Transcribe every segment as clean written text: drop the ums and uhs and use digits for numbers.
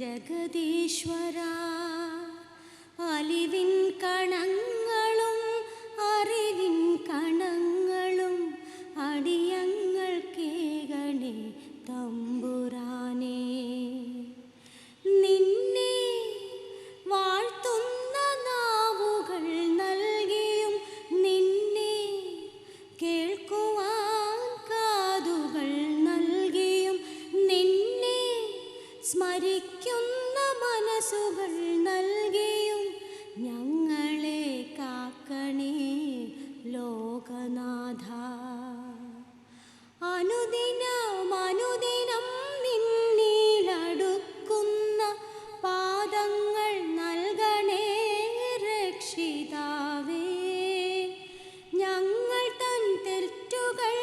ജഗദീശ്വരാ, അലിവിൻ കണങ്ങളും അറിവിൻ കണങ്ങളും അടിയങ്ങൾ കേകണേ തമ്പുരാനേ. നിന്നെ വാഴ്ത്തുന്ന നാവുകൾ നൽകിയും നിന്നെ കേൾക്കുവാൻ കാതുകൾ നൽകിയും നിന്നെ സ്മരിക്കുന്ന മനസ്സുകൾ നൽകിയും ഞങ്ങളെ കാക്കണേ ലോകനാഥ. അനുദിനം നിന്നിലടുക്കുന്ന പാദങ്ങൾ നൽകണേ രക്ഷിതാവേ. ഞങ്ങൾ തൻ തെറ്റുകൾ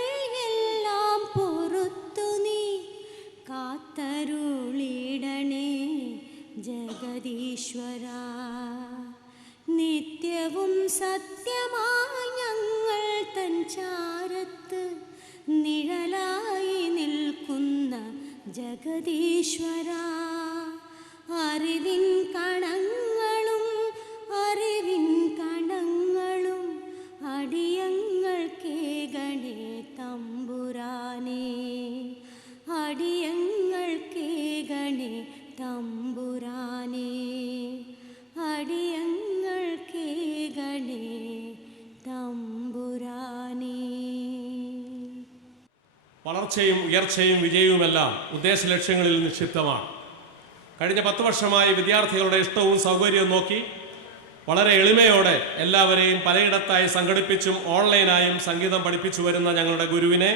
എല്ലാം പൊറുത്തു നീ കാത്തരുളിടണേ ജഗദീശ്വരാ. നിത്യവും സത്യമായി ഞങ്ങൾ തൻ ചാരത്ത് നിഴലായി നിൽക്കുന്ന ജഗദീശ്വരാ, അറിവിൻ കണങ്ങളും അറിവിൻ കണങ്ങളും അടിയങ്ങൾ കേകണേ തമ്പുരാനേ. അടിയങ്ങൾ കേകണേ തമ്പുരാനേ. അടിയങ്ങൾ കേകണേ തമ്പുരാനേ. വളർച്ചയും ഉയർച്ചയും വിജയവുമെല്ലാം ഉദ്ദേശ ലക്ഷ്യങ്ങളിൽ നിക്ഷിപ്തമാണ്. കഴിഞ്ഞ 10 വർഷമായി വിദ്യാർത്ഥികളുടെ ഇഷ്ടവും സൗകര്യവും നോക്കി വളരെ എളിമയോടെ എല്ലാവരെയും പലയിടത്തായി സംഘടിപ്പിച്ചും ഓൺലൈനായും സംഗീതം പഠിപ്പിച്ചു വരുന്ന ഞങ്ങളുടെ ഗുരുവിനെ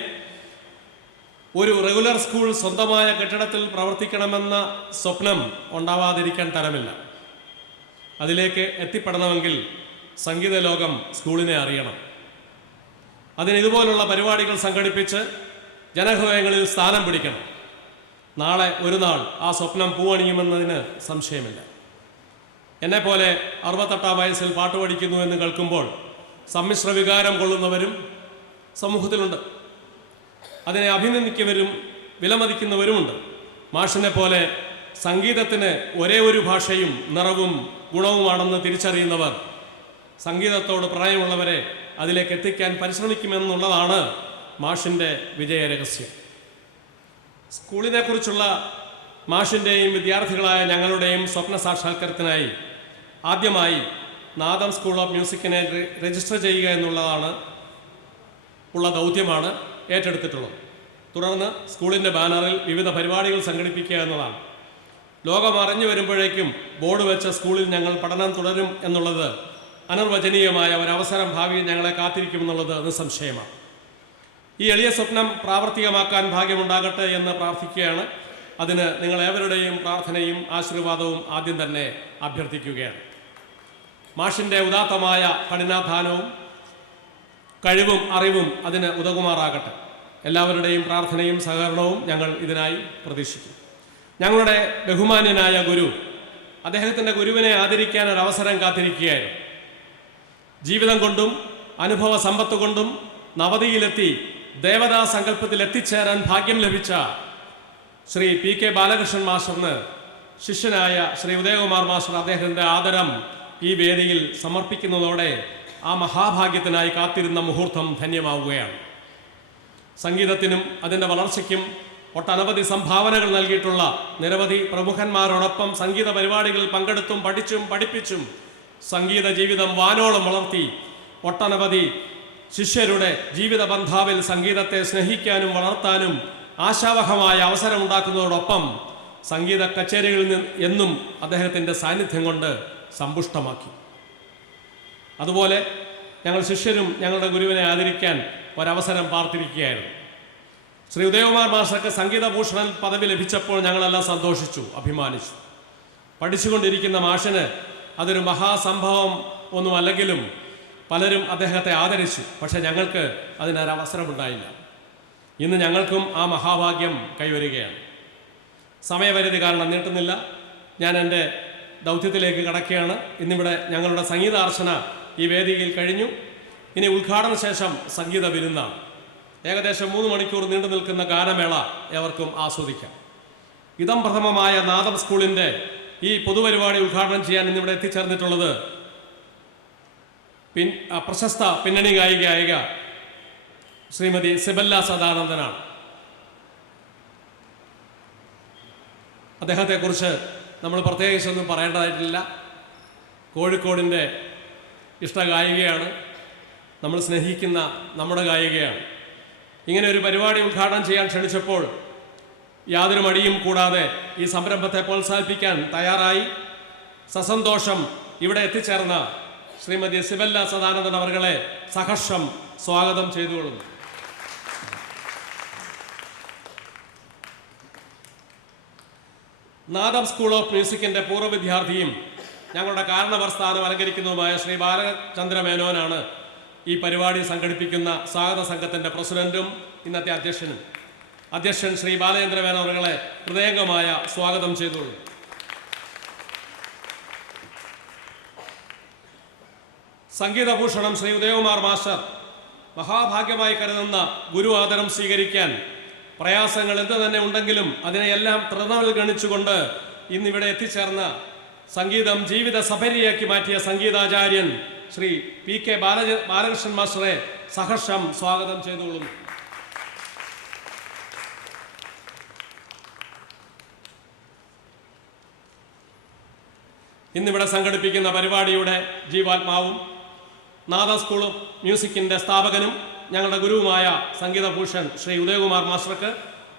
ഒരു റെഗുലർ സ്കൂൾ സ്വന്തമായ കെട്ടിടത്തിൽ പ്രവർത്തിക്കണമെന്ന സ്വപ്നം ഉണ്ടാവാതിരിക്കാൻ തരമില്ല. അതിലേക്ക് എത്തിപ്പെടണമെങ്കിൽ സംഗീത ലോകം സ്കൂളിനെ അറിയണം. അതിന് ഇതുപോലുള്ള പരിപാടികൾ സംഘടിപ്പിച്ച് ജനഹൃദയങ്ങളിൽ സ്ഥാനം പിടിക്കണം. നാളെ ഒരു നാൾ ആ സ്വപ്നം പൂവണിയുമെന്നതിന് സംശയമില്ല. എന്നെപ്പോലെ 68-ാം വയസ്സിൽ പാട്ട് പഠിക്കുന്നു എന്ന് കേൾക്കുമ്പോൾ സമ്മിശ്ര വികാരം കൊള്ളുന്നവരും സമൂഹത്തിലുണ്ട്. അതിനെ അഭിനന്ദിക്കുന്നവരും വിലമതിക്കുന്നവരുമുണ്ട്. മാഷിനെ പോലെ സംഗീതത്തിന് ഒരേ ഒരു ഭാഷയും നിറവും ഗുണവുമാണെന്ന് തിരിച്ചറിയുന്നവർ സംഗീതത്തോട് പ്രണയമുള്ളവരെ അതിലേക്ക് എത്തിക്കാൻ പരിശ്രമിക്കുമെന്നുള്ളതാണ് മാഷിൻ്റെ വിജയരഹസ്യം. സ്കൂളിനെക്കുറിച്ചുള്ള മാഷിൻ്റെയും വിദ്യാർത്ഥികളായ ഞങ്ങളുടെയും സ്വപ്ന സാക്ഷാത്കാരത്തിനായി ആദ്യമായി നാദം സ്കൂൾ ഓഫ് മ്യൂസിക്കിനെ രജിസ്റ്റർ ചെയ്യുക എന്നുള്ളതാണ് ദൗത്യമാണ് ഏറ്റെടുത്തിട്ടുള്ളത്. തുടർന്ന് സ്കൂളിൻ്റെ ബാനറിൽ വിവിധ പരിപാടികൾ സംഘടിപ്പിക്കുക എന്നതാണ്. ലോകം അറിഞ്ഞു വരുമ്പോഴേക്കും ബോർഡ് വെച്ച സ്കൂളിൽ ഞങ്ങൾ പഠനം തുടരും എന്നുള്ളത് അനിർവചനീയമായ ഒരവസരം ഭാവിയിൽ ഞങ്ങളെ കാത്തിരിക്കുമെന്നുള്ളത് നിസ്സംശയമാണ്. ഈ എളിയ സ്വപ്നം പ്രാവർത്തികമാക്കാൻ ഭാഗ്യമുണ്ടാകട്ടെ എന്ന് പ്രാർത്ഥിക്കുകയാണ്. അതിന് നിങ്ങളേവരുടെയും പ്രാർത്ഥനയും ആശീർവാദവും ആദ്യം തന്നെ അഭ്യർത്ഥിക്കുകയാണ്. മാഷിൻ്റെ ഉദാത്തമായ കഠിനാധ്വാനവും കഴിവും അറിവും അതിന് ഉതകുമാറാകട്ടെ. എല്ലാവരുടെയും പ്രാർത്ഥനയും സഹകരണവും ഞങ്ങൾ ഇതിനായി പ്രതീക്ഷിക്കും. ഞങ്ങളുടെ ബഹുമാന്യനായ ഗുരു അദ്ദേഹത്തിൻ്റെ ഗുരുവിനെ ആദരിക്കാൻ ഒരവസരം കാത്തിരിക്കുകയായിരുന്നു. ജീവിതം കൊണ്ടും അനുഭവ സമ്പത്ത് കൊണ്ടും നവതിയിലെത്തി ദേവതാ സങ്കല്പത്തിൽ എത്തിച്ചേരാൻ ഭാഗ്യം ലഭിച്ച ശ്രീ PK ബാലകൃഷ്ണൻ മാസ്റ്ററിന് ശിഷ്യനായ ശ്രീ ഉദയകുമാർ മാസ്റ്റർ അദ്ദേഹത്തിൻ്റെ ആദരം ഈ വേദിയിൽ സമർപ്പിക്കുന്നതോടെ ആ മഹാഭാഗ്യത്തിനായി കാത്തിരുന്ന മുഹൂർത്തം ധന്യമാവുകയാണ്. സംഗീതത്തിനും അതിൻ്റെ വളർച്ചയ്ക്കും ഒട്ടനവധി സംഭാവനകൾ നൽകിയിട്ടുള്ള നിരവധി പ്രമുഖന്മാരോടൊപ്പം സംഗീത പരിപാടികളിൽ പങ്കെടുത്തും പഠിച്ചും പഠിപ്പിച്ചും സംഗീത ജീവിതം വാനോളം വളർത്തി ഒട്ടനവധി ശിഷ്യരുടെ ജീവിത ബന്ധാവിൽ സംഗീതത്തെ സ്നേഹിക്കാനും വളർത്താനും ആശാവഹമായ അവസരമുണ്ടാക്കുന്നതോടൊപ്പം സംഗീത കച്ചേരികളിൽ എന്നും അദ്ദേഹത്തിൻ്റെ സാന്നിധ്യം കൊണ്ട് സമ്പുഷ്ടമാക്കി. അതുപോലെ ഞങ്ങൾ ശിഷ്യരും ഞങ്ങളുടെ ഗുരുവിനെ ആദരിക്കാൻ ഒരവസരം പാർത്തിരിക്കുകയായിരുന്നു. ശ്രീ ഉദയകുമാർ മാസ്റ്റർക്ക് സംഗീതഭൂഷണൻ പദവി ലഭിച്ചപ്പോൾ ഞങ്ങളെല്ലാം സന്തോഷിച്ചു, അഭിമാനിച്ചു. പഠിച്ചുകൊണ്ടിരിക്കുന്ന മാഷിന് അതൊരു മഹാസംഭവം ഒന്നുമല്ലെങ്കിലും പലരും അദ്ദേഹത്തെ ആദരിച്ചു. പക്ഷെ ഞങ്ങൾക്ക് അതിനൊരവസരമുണ്ടായില്ല. ഇന്ന് ഞങ്ങൾക്കും ആ മഹാഭാഗ്യം കൈവരികയാണ്. സമയപരിധി കാരണം നീട്ടുന്നില്ല. ഞാൻ എൻ്റെ ദൗത്യത്തിലേക്ക് കടക്കുകയാണ്. ഇന്നിവിടെ ഞങ്ങളുടെ സംഗീതാർച്ചന ഈ വേദിയിൽ കഴിഞ്ഞു. ഇനി ഉദ്ഘാടന ശേഷം സംഗീത വിരുന്നാണ്. ഏകദേശം 3 മണിക്കൂർ നീണ്ടു നിൽക്കുന്ന ഗാനമേള ഏവർക്കും ആസ്വദിക്കാം. ഇതം പ്രഥമമായ നാദം സ്കൂളിൻ്റെ ഈ പൊതുപരിപാടി ഉദ്ഘാടനം ചെയ്യാൻ ഇന്നിവിടെ എത്തിച്ചേർന്നിട്ടുള്ളത് പ്രശസ്ത പിന്നണി ഗായിക ശ്രീമതി സിബല്ല സദാനന്ദനാണ്. അദ്ദേഹത്തെക്കുറിച്ച് നമ്മൾ പ്രത്യേകിച്ചൊന്നും പറയേണ്ടതായിട്ടില്ല. കോഴിക്കോടിൻ്റെ ഇഷ്ടഗായികയാണ്, നമ്മൾ സ്നേഹിക്കുന്ന നമ്മുടെ ഗായികയാണ്. ഇങ്ങനെ ഒരു പരിപാടി ഉദ്ഘാടനം ചെയ്യാൻ ക്ഷണിച്ചപ്പോൾ യാതൊരു മടിയും കൂടാതെ ഈ സംരംഭത്തെ പ്രോത്സാഹിപ്പിക്കാൻ തയ്യാറായി സസന്തോഷം ഇവിടെ എത്തിച്ചേർന്ന ശ്രീമതി സിബല്ല സദാനന്ദൻ അവർകളെ സഹർഷം സ്വാഗതം ചെയ്തുകൊള്ളുന്നു. നാദം സ്കൂൾ ഓഫ് മ്യൂസിക്കിൻ്റെ പൂർവ്വ വിദ്യാർത്ഥിയും ഞങ്ങളുടെ കാരണവർ സ്ഥാനം അലങ്കരിക്കുന്നതുമായ ശ്രീ ബാലചന്ദ്ര മേനോനാണ് ഈ പരിപാടി സംഘടിപ്പിക്കുന്ന സ്വാഗത സംഘത്തിൻ്റെ പ്രസിഡന്റും ഇന്നത്തെ അധ്യക്ഷനും. അധ്യക്ഷൻ ശ്രീ ബാലചന്ദ്ര മേനോൻ അവരെ ഹൃദയംഗമായ സ്വാഗതം ചെയ്തുകൊള്ളുന്നു. സംഗീതഭൂഷണം ശ്രീ ഉദയകുമാർ മാസ്റ്റർ മഹാഭാഗ്യമായി കരുതുന്ന ഗുരു ആദരം സ്വീകരിക്കാൻ പ്രയാസങ്ങൾ എന്ത് തന്നെ ഉണ്ടെങ്കിലും അതിനെയെല്ലാം തൃണവൽഗണിച്ചുകൊണ്ട് ഇന്നിവിടെ എത്തിച്ചേർന്ന സംഗീതം ജീവിത സഫരിയാക്കി മാറ്റിയ സംഗീതാചാര്യൻ ശ്രീ PK ബാലകൃഷ്ണൻ മാസ്റ്ററെ സഹർഷം സ്വാഗതം ചെയ്തുകൊള്ളുന്നു. ഇന്നിവിടെ സംഘടിപ്പിക്കുന്ന പരിപാടിയുടെ ജീവാത്മാവും നാദം സ്കൂൾ ഓഫ് മ്യൂസിക്കിൻ്റെ സ്ഥാപകനും ഞങ്ങളുടെ ഗുരുവുമായ സംഗീതഭൂഷൺ ശ്രീ ഉദയകുമാർ മാസ്റ്റർക്ക്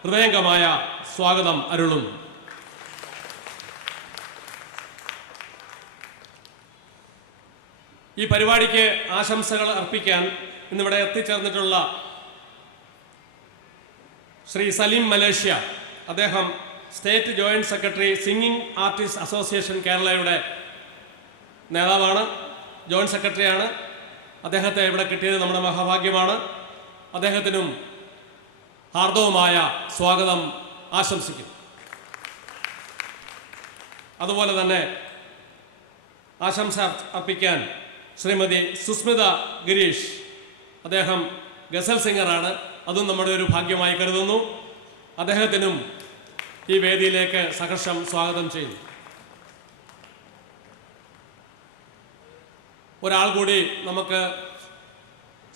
ഹൃദയംഗമായ സ്വാഗതം അരുളുന്നു. ഈ പരിപാടിക്ക് ആശംസകൾ അർപ്പിക്കാൻ ഇന്നിവിടെ എത്തിച്ചേർന്നിട്ടുള്ള ശ്രീ സലീം മലേഷ്യ, അദ്ദേഹം state joint secretary singing artist association കേരളയുടെ നേതാവാണ്, ജോയിന്റ് സെക്രട്ടറിയാണ്. അദ്ദേഹത്തെ ഇവിടെ കിട്ടിയത് നമ്മുടെ മഹാഭാഗ്യമാണ്. അദ്ദേഹത്തിനും ഹാർദവുമായ സ്വാഗതം ആശംസിക്കുന്നു. അതുപോലെ തന്നെ ആശംസ അർപ്പിക്കാൻ ശ്രീമതി സുസ്മിത ഗിരീഷ്, അദ്ദേഹം ഗസൽ സിംഗറാണ്, അതും നമ്മുടെ ഒരു ഭാഗ്യമായി കരുതുന്നു. അദ്ദേഹത്തിനും ഈ വേദിയിലേക്ക് സഹർഷം സ്വാഗതം ചെയ്യുന്നു. ഒരാൾ കൂടി നമുക്ക്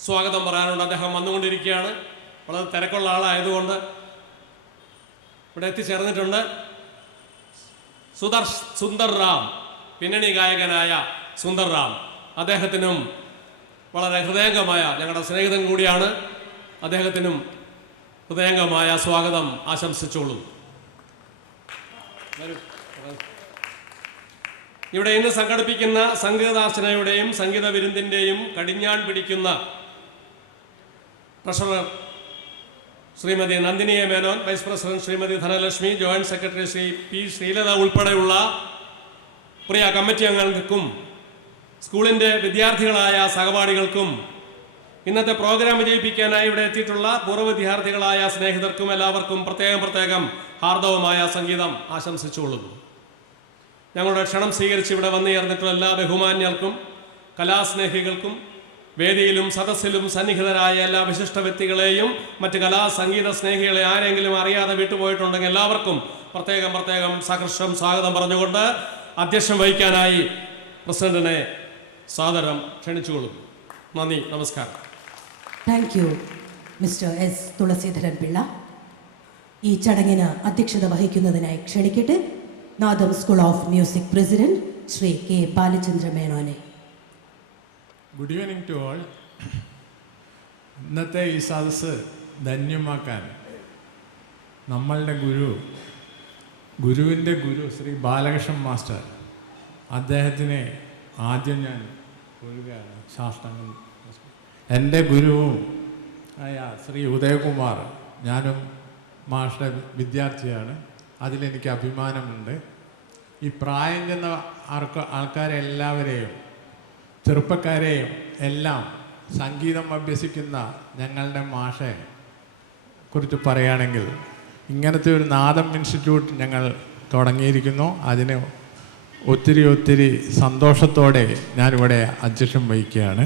സ്വാഗതം പറയാനുണ്ട്. അദ്ദേഹം വന്നുകൊണ്ടിരിക്കുകയാണ്. വളരെ തിരക്കുള്ള ആളായതുകൊണ്ട് ഇവിടെ എത്തിച്ചേർന്നിട്ടുണ്ട്. സുന്ദർ റാം, പിന്നണി ഗായകനായ സുന്ദർ റാം, അദ്ദേഹത്തിനും വളരെ ഹൃദയംഗമായ, ഞങ്ങളുടെ സ്നേഹിതൻ കൂടിയാണ്, അദ്ദേഹത്തിനും ഹൃദയംഗമായ സ്വാഗതം ആശംസിച്ചോളൂ. ഇവിടെ ഇന്ന് സംഘടിപ്പിക്കുന്ന സംഗീതാർച്ചനയുടെയും സംഗീത വിരുന്നിൻ്റെയും കടിഞ്ഞാൺ പിടിക്കുന്ന treasurer Shrimati Nandini A Menon, vice president Shrimati Dhanalakshmi, joint secretary Shri P Sreelatha ഉൾപ്പെടെയുള്ള പ്രിയ കമ്മിറ്റി അംഗങ്ങൾക്കും സ്കൂളിൻ്റെ വിദ്യാർത്ഥികളായ സഹപാഠികൾക്കും ഇന്നത്തെ പ്രോഗ്രാം വിജയിപ്പിക്കാനായി ഇവിടെ എത്തിയിട്ടുള്ള പൂർവ്വ വിദ്യാർത്ഥികളായ സ്നേഹിതർക്കും എല്ലാവർക്കും പ്രത്യേകം ഹാർദവമായ സംഗീതം ആശംസിച്ചുകൊള്ളുന്നു. ഞങ്ങളുടെ ക്ഷണം സ്വീകരിച്ച് ഇവിടെ വന്നു ചേർന്നിട്ടുള്ള എല്ലാ ബഹുമാന്യർക്കും കലാസ്നേഹികൾക്കും വേദിയിലും സദസ്സിലും സന്നിഹിതരായ എല്ലാ വിശിഷ്ട വ്യക്തികളെയും മറ്റ് സംഗീത സ്നേഹികളെ ആരെങ്കിലും അറിയാതെ വിട്ടുപോയിട്ടുണ്ടെങ്കിൽ എല്ലാവർക്കും പ്രത്യേകം സഹർഷം സ്വാഗതം പറഞ്ഞുകൊണ്ട് അധ്യക്ഷം വഹിക്കാനായി പ്രസിഡന്റിനെ സാദരം ക്ഷണിച്ചുകൊള്ളുന്നു. നന്ദി, നമസ്കാരം. Thank you mister S Thulaseedharan Pillai. ഈ ചടങ്ങിന് അധ്യക്ഷത വഹിക്കുന്നതിനായി ക്ഷണിക്കട്ടെ Nadam school of music president Shri K Balachandra മേനോനെ. Good evening to all. ഇന്നത്തെ ഈ സദസ്സ് ധന്യമാക്കാൻ നമ്മളുടെ ഗുരുവിൻ്റെ ഗുരു ശ്രീ ബാലകൃഷ്ണൻ മാസ്റ്റർ, അദ്ദേഹത്തിനെ ആദ്യം ഞാൻ കൊള്ളുകയാണ് ശാസ്ത്രങ്ങൾ. എൻ്റെ ഗുരുവും ആയ ശ്രീ ഉദയകുമാർ, ഞാനും മാസ്റ്റർ വിദ്യാർത്ഥിയാണ്, അതിലെനിക്ക് അഭിമാനമുണ്ട്. ഈ പ്രായം ചെന്ന ആൾക്കാരെല്ലാവരെയും ചെറുപ്പക്കാരെയും എല്ലാം സംഗീതം അഭ്യസിക്കുന്ന ഞങ്ങളുടെ മാഷെ കുറിച്ച് പറയുകയാണെങ്കിൽ ഇങ്ങനത്തെ ഒരു നാദം ഇൻസ്റ്റിറ്റ്യൂട്ട് ഞങ്ങൾ തുടങ്ങിയിരിക്കുന്നു. അതിന് ഒത്തിരി സന്തോഷത്തോടെ ഞാനിവിടെ അധ്യക്ഷം വഹിക്കുകയാണ്.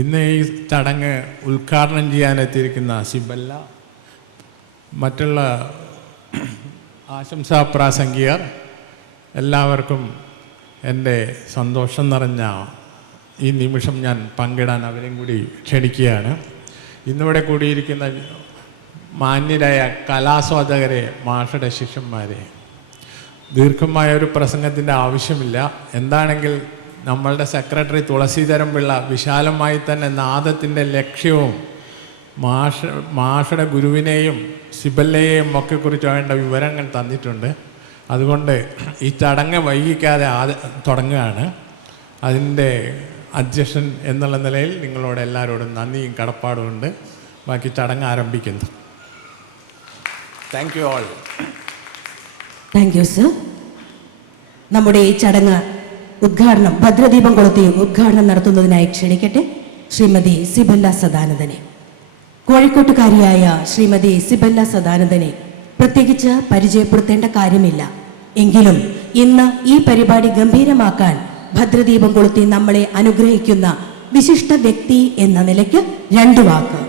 ഇന്ന് ഈ ചടങ്ങ് ഉദ്ഘാടനം ചെയ്യാനെത്തിയിരിക്കുന്ന സിബല്ല, മറ്റുള്ള ആശംസാ പ്രാസംഗികർ, എല്ലാവർക്കും എൻ്റെ സന്തോഷം നിറഞ്ഞ ഈ നിമിഷം ഞാൻ പങ്കിടാൻ അവരെയും കൂടി ക്ഷണിക്കുകയാണ്. ഇന്നിവിടെ കൂടിയിരിക്കുന്ന മാന്യരായ കലാസ്വാദകരെ, മാഷയുടെ ശിഷ്യന്മാരെ, ദീർഘമായ ഒരു പ്രസംഗത്തിൻ്റെ ആവശ്യമില്ല. എന്താണെങ്കിൽ നമ്മളുടെ സെക്രട്ടറി തുളസീധരൻ പിള്ള വിശാലമായി തന്നെ നാദത്തിൻ്റെ ലക്ഷ്യവും മാഷയുടെ ഗുരുവിനെയും സിബല്ലയെയും ഒക്കെ കുറിച്ച് വേണ്ട വിവരങ്ങൾ തന്നിട്ടുണ്ട്. അതുകൊണ്ട് ഈ ചടങ്ങ് വൈകിക്കാതെ തുടങ്ങുകയാണ്. അതിൻ്റെ അധ്യക്ഷൻ എന്നുള്ള നിലയിൽ നിങ്ങളോട് എല്ലാവരോടും നന്ദിയും കടപ്പാടുമുണ്ട്. ബാക്കി ചടങ്ങ് ആരംഭിക്കുന്നു. Thank you all. Thank you sir. നമ്മുടെ ഈ ചടങ്ങ് ഉദ്ഘാടനം, ഭദ്രദീപം കൊളുത്തി ഉദ്ഘാടനം നടത്തുന്നതിനായി ക്ഷണിക്കട്ടെ ശ്രീമതി സിബല്ല സദാനന്ദനെ. കോഴിക്കോട്ടുകാരിയായ ശ്രീമതി സിബല്ല സദാനന്ദനെ പ്രത്യേകിച്ച് പരിചയപ്പെടുത്തേണ്ട കാര്യമില്ല. എങ്കിലും ഇന്ന് ഈ പരിപാടി ഗംഭീരമാക്കാൻ ഭദ്രദീപം കൊളുത്തി നമ്മളെ അനുഗ്രഹിക്കുന്ന വിശിഷ്ട വ്യക്തി എന്ന നിലയ്ക്ക് 2 വാക്ക്.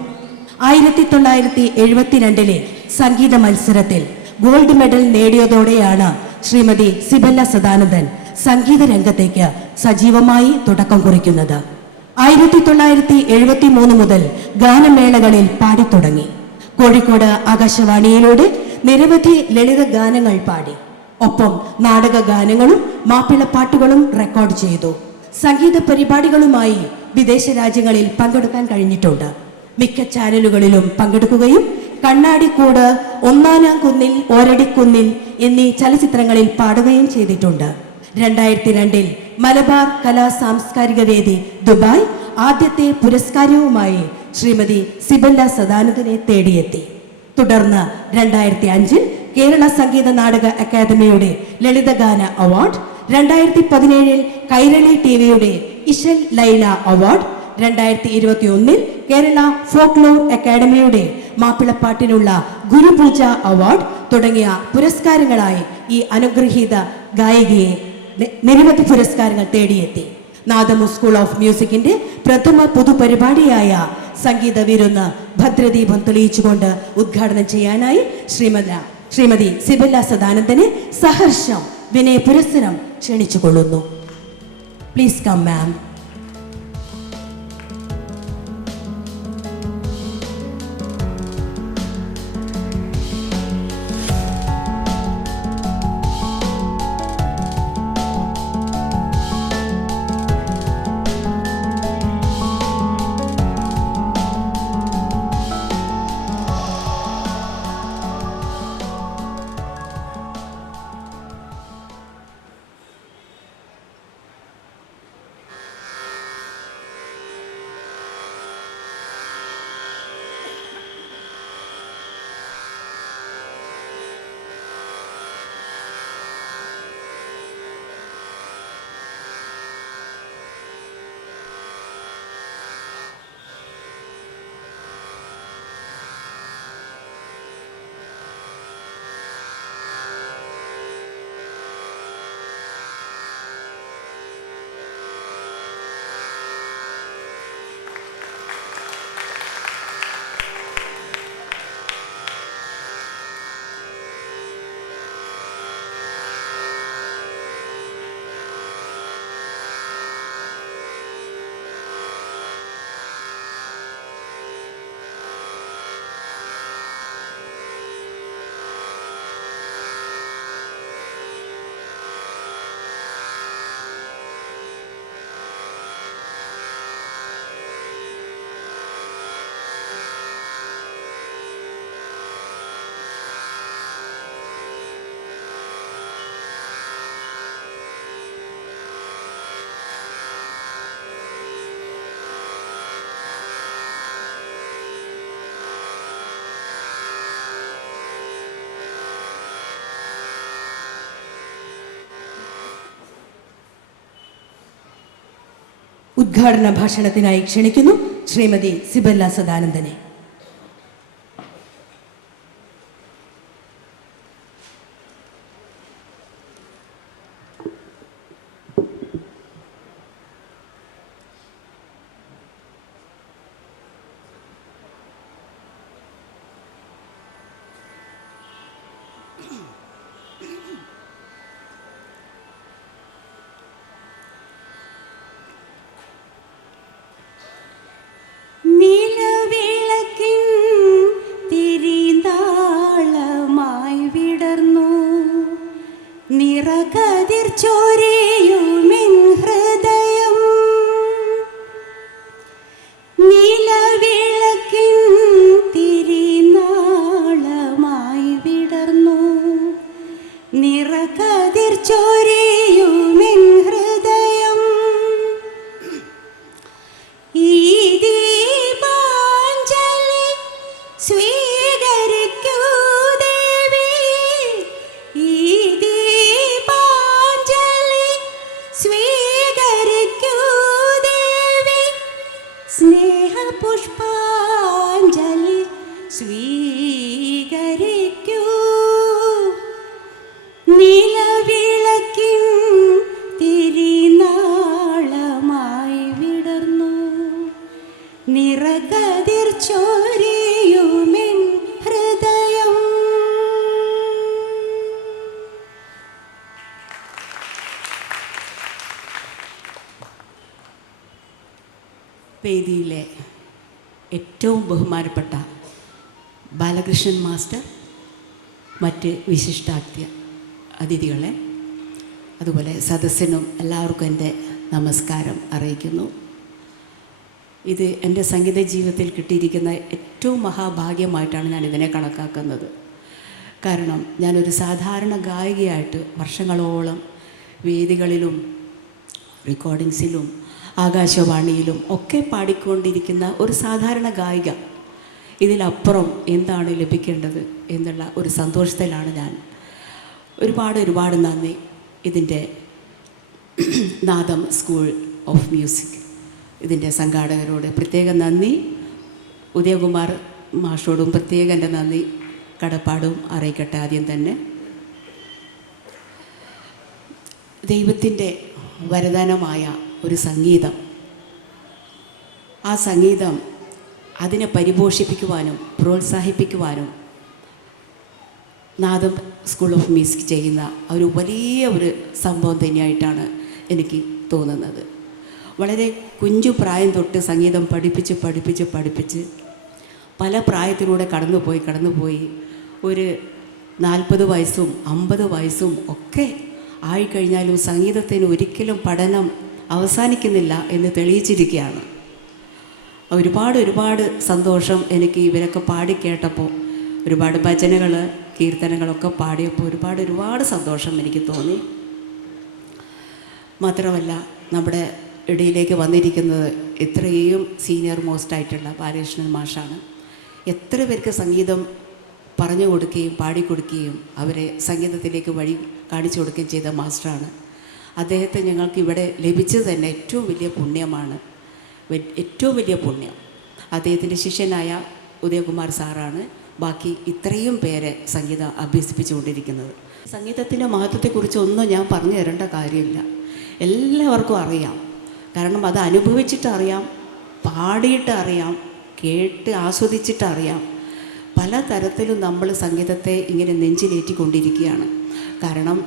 1972 സംഗീത മത്സരത്തിൽ ഗോൾഡ് മെഡൽ നേടിയതോടെയാണ് ശ്രീമതി സിബല്ല സദാനന്ദൻ സംഗീത രംഗത്തേക്ക് സജീവമായി തുടക്കം കുറിക്കുന്നത്. 1973 മുതൽ ഗാനമേളകളിൽ പാടിത്തുടങ്ങി. കോഴിക്കോട് ആകാശവാണിയിലൂടെ നിരവധി ലളിത ഗാനങ്ങൾ പാടി. ഒപ്പം നാടക ഗാനങ്ങളും മാപ്പിളപ്പാട്ടുകളും റെക്കോർഡ് ചെയ്തു. സംഗീത പരിപാടികളുമായി വിദേശ രാജ്യങ്ങളിൽ പങ്കെടുക്കാൻ കഴിഞ്ഞിട്ടുണ്ട്. മിക്ക ചാനലുകളിലും പങ്കെടുക്കുകയും കണ്ണാടിക്കൂട്, ഒന്നാനാം കുന്നിൽ, ഓരടിക്കുന്നിൽ എന്നീ ചലച്ചിത്രങ്ങളിൽ പാടുകയും ചെയ്തിട്ടുണ്ട്. 2002 മലബാർ കലാ സാംസ്കാരിക വേദി ദുബായ് ആദ്യത്തെ പുരസ്കാരവുമായി ശ്രീമതി സിബല്ല സദാനന്ദനെ തേടിയെത്തി. തുടർന്ന് 2005 കേരള സംഗീത നാടക അക്കാദമിയുടെ ലളിതഗാന അവാർഡ്, 2017 കൈരളി ടിവിയുടെ ഇശൽ ലൈല അവാർഡ്, 2021 കേരള ഫോക്ലോർ അക്കാദമിയുടെ മാപ്പിളപ്പാട്ടിനുള്ള ഗുരുപൂജ അവാർഡ് തുടങ്ങിയ പുരസ്കാരങ്ങളായി ഈ അനുഗ്രഹീത ഗായികയെ നിരവധി പുരസ്കാരങ്ങൾ തേടിയെത്തി. നാദമു സ്കൂൾ ഓഫ് മ്യൂസിക്കിന്റെ പ്രഥമ പൊതുപരിപാടിയായ സംഗീത വിരുന്ന് ഭദ്രദീപം തെളിയിച്ചുകൊണ്ട് ഉദ്ഘാടനം ചെയ്യാനായി ശ്രീമതി സിബല്ല സദാനന്ദനെ സഹർഷം വിനയ പുരസ്സരം ക്ഷണിച്ചുകൊള്ളുന്നു. പ്ലീസ് കം മാം. ഉദ്ഘാടന ഭാഷണത്തിനായി ക്ഷണിക്കുന്നു ശ്രീമതി സിബല്ല സദാനന്ദനെ. വേദിയിലെ ഏറ്റവും ബഹുമാനപ്പെട്ട ബാലകൃഷ്ണൻ മാസ്റ്റർ, മറ്റ് അതിഥികളെ, അതുപോലെ സദസ്സിനും എല്ലാവർക്കും എൻ്റെ നമസ്കാരം അറിയിക്കുന്നു. ഇത് എൻ്റെ സംഗീത ജീവിതത്തിൽ കിട്ടിയിരിക്കുന്ന ഏറ്റവും മഹാഭാഗ്യമായിട്ടാണ് ഞാൻ ഇതിനെ കണക്കാക്കുന്നത്. കാരണം ഞാനൊരു സാധാരണ ഗായികയായിട്ട് വർഷങ്ങളോളം വേദികളിലും റെക്കോർഡിങ്സിലും ആകാശവാണിയിലും ഒക്കെ പാടിക്കൊണ്ടിരിക്കുന്ന ഒരു സാധാരണ ഗായിക, ഇതിലപ്പുറം എന്താണ് ലഭിക്കേണ്ടത് എന്നുള്ള ഒരു സന്തോഷത്തിലാണ് ഞാൻ. ഒരുപാട് നന്ദി ഇതിൻ്റെ നാദം സ്കൂൾ ഓഫ് മ്യൂസിക്, ഇതിൻ്റെ സംഘാടകരോട് പ്രത്യേകം നന്ദി. ഉദയകുമാർ മാഷോടും പ്രത്യേകം എൻ്റെ നന്ദി കടപ്പാടും അറിയിക്കട്ടെ. ആദ്യം തന്നെ ദൈവത്തിൻ്റെ വരദാനമായ ഒരു സംഗീതം, ആ സംഗീതം അതിനെ പരിപോഷിപ്പിക്കുവാനും പ്രോത്സാഹിപ്പിക്കുവാനും നാദം സ്കൂൾ ഓഫ് മ്യൂസിക് ചെയ്യുന്ന ഒരു വലിയ സംഭവം തന്നെയായിട്ടാണ് എനിക്ക് തോന്നുന്നത്. വളരെ കുഞ്ഞു പ്രായം തൊട്ട് സംഗീതം പഠിപ്പിച്ച് പല പ്രായത്തിലൂടെ കടന്നുപോയി ഒരു 40 വയസ്സും 50 വയസ്സും ഒക്കെ ആയിക്കഴിഞ്ഞാലും സംഗീതത്തിന് ഒരിക്കലും പഠനം അവസാനിക്കുന്നില്ല എന്ന് തെളിയിച്ചിരിക്കുകയാണ്. ഒരുപാട് സന്തോഷം എനിക്ക് ഇവരൊക്കെ പാടിക്കേട്ടപ്പോൾ. ഒരുപാട് ഭജനകൾ കീർത്തനങ്ങളൊക്കെ പാടിയപ്പോൾ ഒരുപാട് സന്തോഷം എനിക്ക് തോന്നി. മാത്രമല്ല നമ്മുടെ ഇടയിലേക്ക് വന്നിരിക്കുന്നത് ഇത്രയും സീനിയർ മോസ്റ്റായിട്ടുള്ള ബാലകൃഷ്ണൻ മാഷാണ്. എത്ര പേർക്ക് സംഗീതം പറഞ്ഞു കൊടുക്കുകയും പാടിക്കൊടുക്കുകയും അവരെ സംഗീതത്തിലേക്ക് വഴി കാണിച്ചു കൊടുക്കുകയും ചെയ്ത മാസ്റ്ററാണ്. അദ്ദേഹത്തെ ഞങ്ങൾക്ക് ഇവിടെ ലഭിച്ചത് തന്നെ ഏറ്റവും വലിയ പുണ്യമാണ്, ഏറ്റവും വലിയ പുണ്യം. അദ്ദേഹത്തിൻ്റെ ശിഷ്യനായ ഉദയകുമാർ സാറാണ് ബാക്കി ഇത്രയും പേരെ സംഗീതം അഭ്യസിപ്പിച്ചുകൊണ്ടിരിക്കുന്നത്. സംഗീതത്തിൻ്റെ മഹത്വത്തെക്കുറിച്ച് ഒന്നും ഞാൻ പറഞ്ഞു തരേണ്ട കാര്യമില്ല, എല്ലാവർക്കും അറിയാം. കാരണം അത് അനുഭവിച്ചിട്ടറിയാം, പാടിയിട്ടറിയാം, കേട്ട് ആസ്വദിച്ചിട്ടറിയാം. പല തരത്തിലും നമ്മൾ സംഗീതത്തെ ഇങ്ങനെ നെഞ്ചിലേറ്റിക്കൊണ്ടിരിക്കുകയാണ്. കാരണം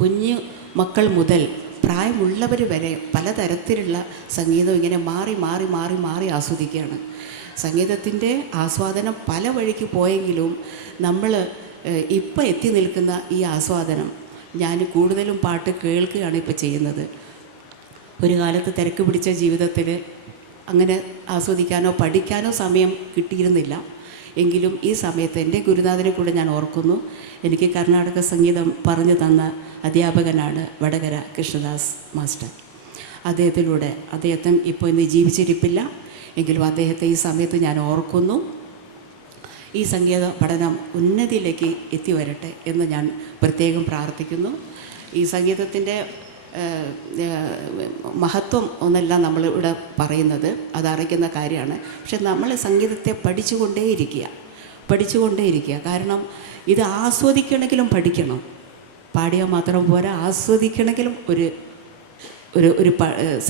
കുഞ്ഞു മക്കൾ മുതൽ പ്രായമുള്ളവർ വരെ പലതരത്തിലുള്ള സംഗീതം ഇങ്ങനെ മാറി ആസ്വദിക്കുകയാണ്. സംഗീതത്തിൻ്റെ ആസ്വാദനം പല വഴിക്ക് പോയെങ്കിലും നമ്മൾ ഇപ്പം എത്തി നിൽക്കുന്ന ഈ ആസ്വാദനം, ഞാൻ കൂടുതലും പാട്ട് കേൾക്കുകയാണ് ഇപ്പോൾ ചെയ്യുന്നത്. ഒരു കാലത്ത് തിരക്ക് പിടിച്ച ജീവിതത്തിൽ അങ്ങനെ ആസ്വദിക്കാനോ പഠിക്കാനോ സമയം കിട്ടിയിരുന്നില്ല. എങ്കിലും ഈ സമയത്ത് എൻ്റെ ഗുരുനാഥനെ കൂടെ ഞാൻ ഓർക്കുന്നു. എനിക്ക് കർണാടക സംഗീതം പറഞ്ഞു തന്ന അധ്യാപകനാണ് വടകര കൃഷ്ണദാസ് മാസ്റ്റർ. അദ്ദേഹത്തെ ഇപ്പോൾ ഇന്ന് ജീവിച്ചിരിപ്പില്ല, എങ്കിലും അദ്ദേഹത്തെ ഈ സമയത്ത് ഞാൻ ഓർക്കുന്നു. ഈ സംഗീത പഠനം ഉന്നതിയിലേക്ക് എത്തി വരട്ടെ എന്ന് ഞാൻ പ്രത്യേകം പ്രാർത്ഥിക്കുന്നു. ഈ സംഗീതത്തിൻ്റെ മഹത്വം ഒന്നല്ല നമ്മളിവിടെ പറയുന്നത്, അതറിയിക്കുന്ന കാര്യമാണ്. പക്ഷെ നമ്മൾ സംഗീതത്തെ പഠിച്ചുകൊണ്ടേയിരിക്കുക. കാരണം ഇത് ആസ്വദിക്കണമെങ്കിലും പഠിക്കണം, പാടിയാൽ മാത്രം പോരാ, ആസ്വദിക്കണമെങ്കിലും ഒരു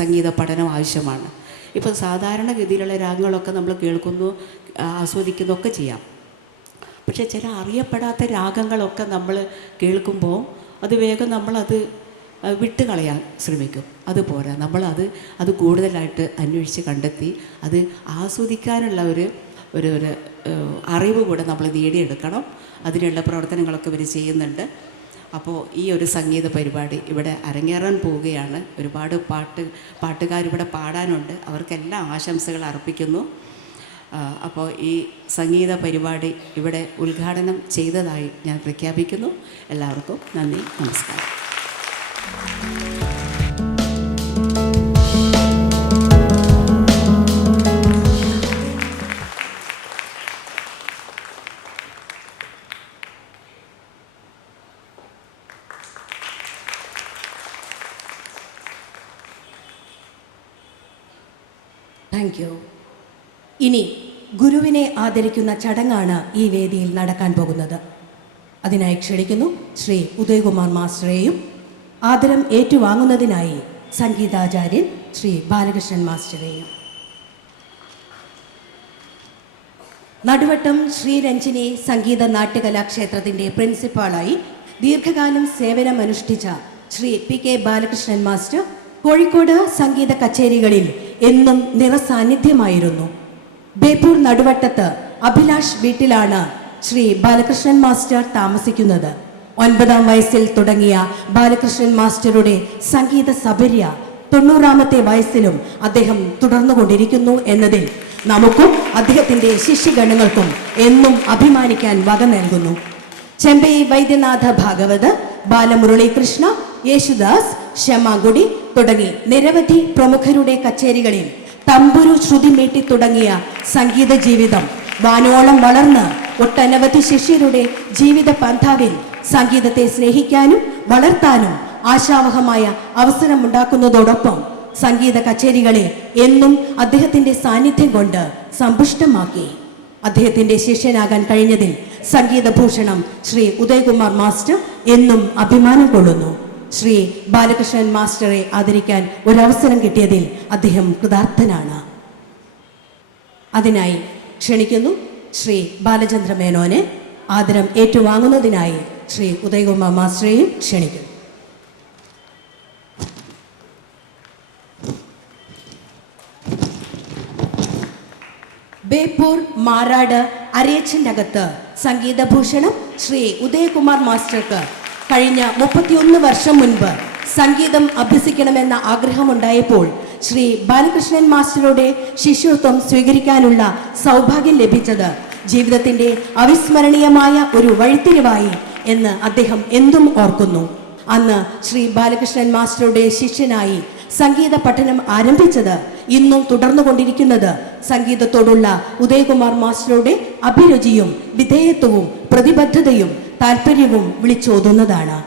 സംഗീത പഠനം ആവശ്യമാണ്. ഇപ്പം സാധാരണഗതിയിലുള്ള രാഗങ്ങളൊക്കെ നമ്മൾ കേൾക്കുന്നു, ആസ്വദിക്കുന്നു ഒക്കെ ചെയ്യാം. പക്ഷേ ചില അറിയപ്പെടാത്ത രാഗങ്ങളൊക്കെ നമ്മൾ കേൾക്കുമ്പോൾ അത് വേഗം നമ്മളത് വിട്ട് കളയാൻ ശ്രമിക്കും. അതുപോരാ, അത് കൂടുതലായിട്ട് അന്വേഷിച്ച് കണ്ടെത്തി അത് ആസ്വദിക്കാനുള്ള ഒരു അറിവ് കൂടെ നമ്മൾ നേടിയെടുക്കണം. അതിനുള്ള പ്രവർത്തനങ്ങളൊക്കെ ഇവർ ചെയ്യുന്നുണ്ട്. അപ്പോൾ ഈ ഒരു സംഗീത പരിപാടി ഇവിടെ അരങ്ങേറാൻ പോവുകയാണ്. ഒരുപാട് പാട്ടുകാരിവിടെ പാടാനുണ്ട്. അവർക്കെല്ലാം ആശംസകൾ അർപ്പിക്കുന്നു. അപ്പോൾ ഈ സംഗീത പരിപാടി ഇവിടെ ഉദ്ഘാടനം ചെയ്തതായി ഞാൻ പ്രഖ്യാപിക്കുന്നു. എല്ലാവർക്കും നന്ദി, നമസ്കാരം. Thank U. ഇനി ഗുരുവിനെ ആദരിക്കുന്ന ചടങ്ങാണ് ഈ വേദിയിൽ നടക്കാൻ പോകുന്നത്. അതിനായി ക്ഷണിക്കുന്നു ശ്രീ ഉദയകുമാർ മാസ്റ്ററെയും ആദരം ഏറ്റുവാങ്ങുന്നതിനായി സംഗീതാചാര്യൻ ശ്രീ ബാലകൃഷ്ണൻ മാസ്റ്ററെയും. നടുവട്ടം ശ്രീരഞ്ജിനി സംഗീത നാട്യകലാക്ഷേത്രത്തിൻ്റെ പ്രിൻസിപ്പാളായി ദീർഘകാലം സേവനമനുഷ്ഠിച്ച Shri P K Balakrishnan master Kozhikode സംഗീത കച്ചേരികളിൽ എന്നും നിറസാന്നിധ്യമായിരുന്നു. ബേപ്പൂർ നടുവട്ടത്ത് അഭിലാഷ് വീട്ടിലാണ് ശ്രീ ബാലകൃഷ്ണൻ മാസ്റ്റർ താമസിക്കുന്നത്. 9-ാം വയസ്സിൽ തുടങ്ങിയ ബാലകൃഷ്ണൻ മാസ്റ്ററുടെ സംഗീത സപര്യ 90-ാമത്തെ വയസ്സിലും അദ്ദേഹം തുടർന്നുകൊണ്ടിരിക്കുന്നു എന്നതിൽ നമുക്കും അദ്ദേഹത്തിന്റെ ശിഷ്യഗണങ്ങൾക്കും എന്നും അഭിമാനിക്കാൻ വക നൽകുന്നു. ചെമ്പൈ വൈദ്യനാഥ ഭാഗവത്, ബാലമുരളീകൃഷ്ണ, യേശുദാസ്, ക്ഷമാഗുടി തുടങ്ങി നിരവധി പ്രമുഖരുടെ കച്ചേരികളിൽ തമ്പുരു ശ്രുതി മീട്ടി തുടങ്ങിയ സംഗീത ജീവിതം വാനോളം വളർന്ന് ഒട്ടനവധി ശിഷ്യരുടെ ജീവിത പന്ഥാവിൽ സംഗീതത്തെ സ്നേഹിക്കാനും വളർത്താനും ആശാവഹമായ അവസരമുണ്ടാക്കുന്നതോടൊപ്പം സംഗീത കച്ചേരികളെ എന്നും അദ്ദേഹത്തിന്റെ സാന്നിധ്യം കൊണ്ട് സമ്പുഷ്ടമാക്കി. അദ്ദേഹത്തിന്റെ ശിഷ്യനാകാൻ കഴിഞ്ഞതിൽ സംഗീതഭൂഷണം ശ്രീ ഉദയകുമാർ മാസ്റ്റർ എന്നും അഭിമാനം കൊള്ളുന്നു. ശ്രീ ബാലകൃഷ്ണൻ മാസ്റ്ററെ ആദരിക്കാൻ ഒരവസരം കിട്ടിയതിൽ അദ്ദേഹം കൃതാർത്ഥനാണ്. അതിനായി ക്ഷണിക്കുന്നു ശ്രീ ബാലചന്ദ്ര മേനോനെ. ആദരം ഏറ്റുവാങ്ങുന്നതിനായി ശ്രീ ഉദയകുമാർ മാസ്റ്ററെയും ക്ഷണിക്കുന്നു. ബേപ്പൂർ മാറാട് അരയച്ചനകത്ത് സംഗീതഭൂഷണം ശ്രീ ഉദയകുമാർ മാസ്റ്റർക്ക് കഴിഞ്ഞ 31 വർഷം മുൻപ് സംഗീതം അഭ്യസിക്കണമെന്ന ആഗ്രഹമുണ്ടായപ്പോൾ ശ്രീ ബാലകൃഷ്ണൻ മാസ്റ്ററുടെ ശിഷ്യത്വം സ്വീകരിക്കാനുള്ള സൗഭാഗ്യം ലഭിച്ചത് ജീവിതത്തിന്റെ അവിസ്മരണീയമായ ഒരു വഴിത്തിരിവായി എന്ന് അദ്ദേഹം എന്തും ഓർക്കുന്നു. അന്ന് ശ്രീ ബാലകൃഷ്ണൻ മാസ്റ്ററുടെ ശിഷ്യനായി സംഗീത പഠനം ആരംഭിച്ചത് ഇന്നും തുടർന്നുകൊണ്ടിരിക്കുന്നത് സംഗീതത്തോടുള്ള ഉദയകുമാർ മാസ്റ്ററുടെ അഭിരുചിയും വിധേയത്വവും പ്രതിബദ്ധതയും താല്പര്യവും വിളിച്ചോതുന്നതാണ്.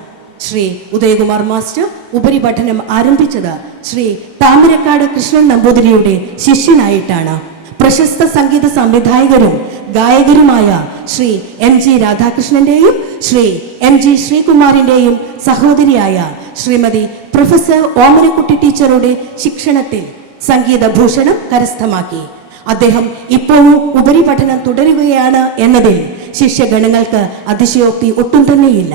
ശ്രീ ഉദയകുമാർ മാസ്റ്റർ ഉപരിപഠനം ആരംഭിച്ചത് ശ്രീ താമരക്കാട് കൃഷ്ണൻ നമ്പൂതിരിയുടെ ശിഷ്യനായിട്ടാണ്. പ്രശസ്ത സംഗീത സംവിധായകരും ഗായകരുമായ ശ്രീ MG രാധാകൃഷ്ണന്റെയും ശ്രീ MG ശ്രീകുമാറിന്റെയും സഹോദരിയായ ശ്രീമതി പ്രൊഫസർ ഓമനക്കുട്ടി ടീച്ചറുടെ ശിക്ഷണത്തിൽ സംഗീതഭൂഷണം കരസ്ഥമാക്കി. അദ്ദേഹം ഇപ്പോഴും ഉപരിപഠനം തുടരുകയാണ് എന്നതിൽ ശിഷ്യഗണങ്ങൾക്ക് അതിശയോക്തി ഒട്ടും തന്നെയില്ല.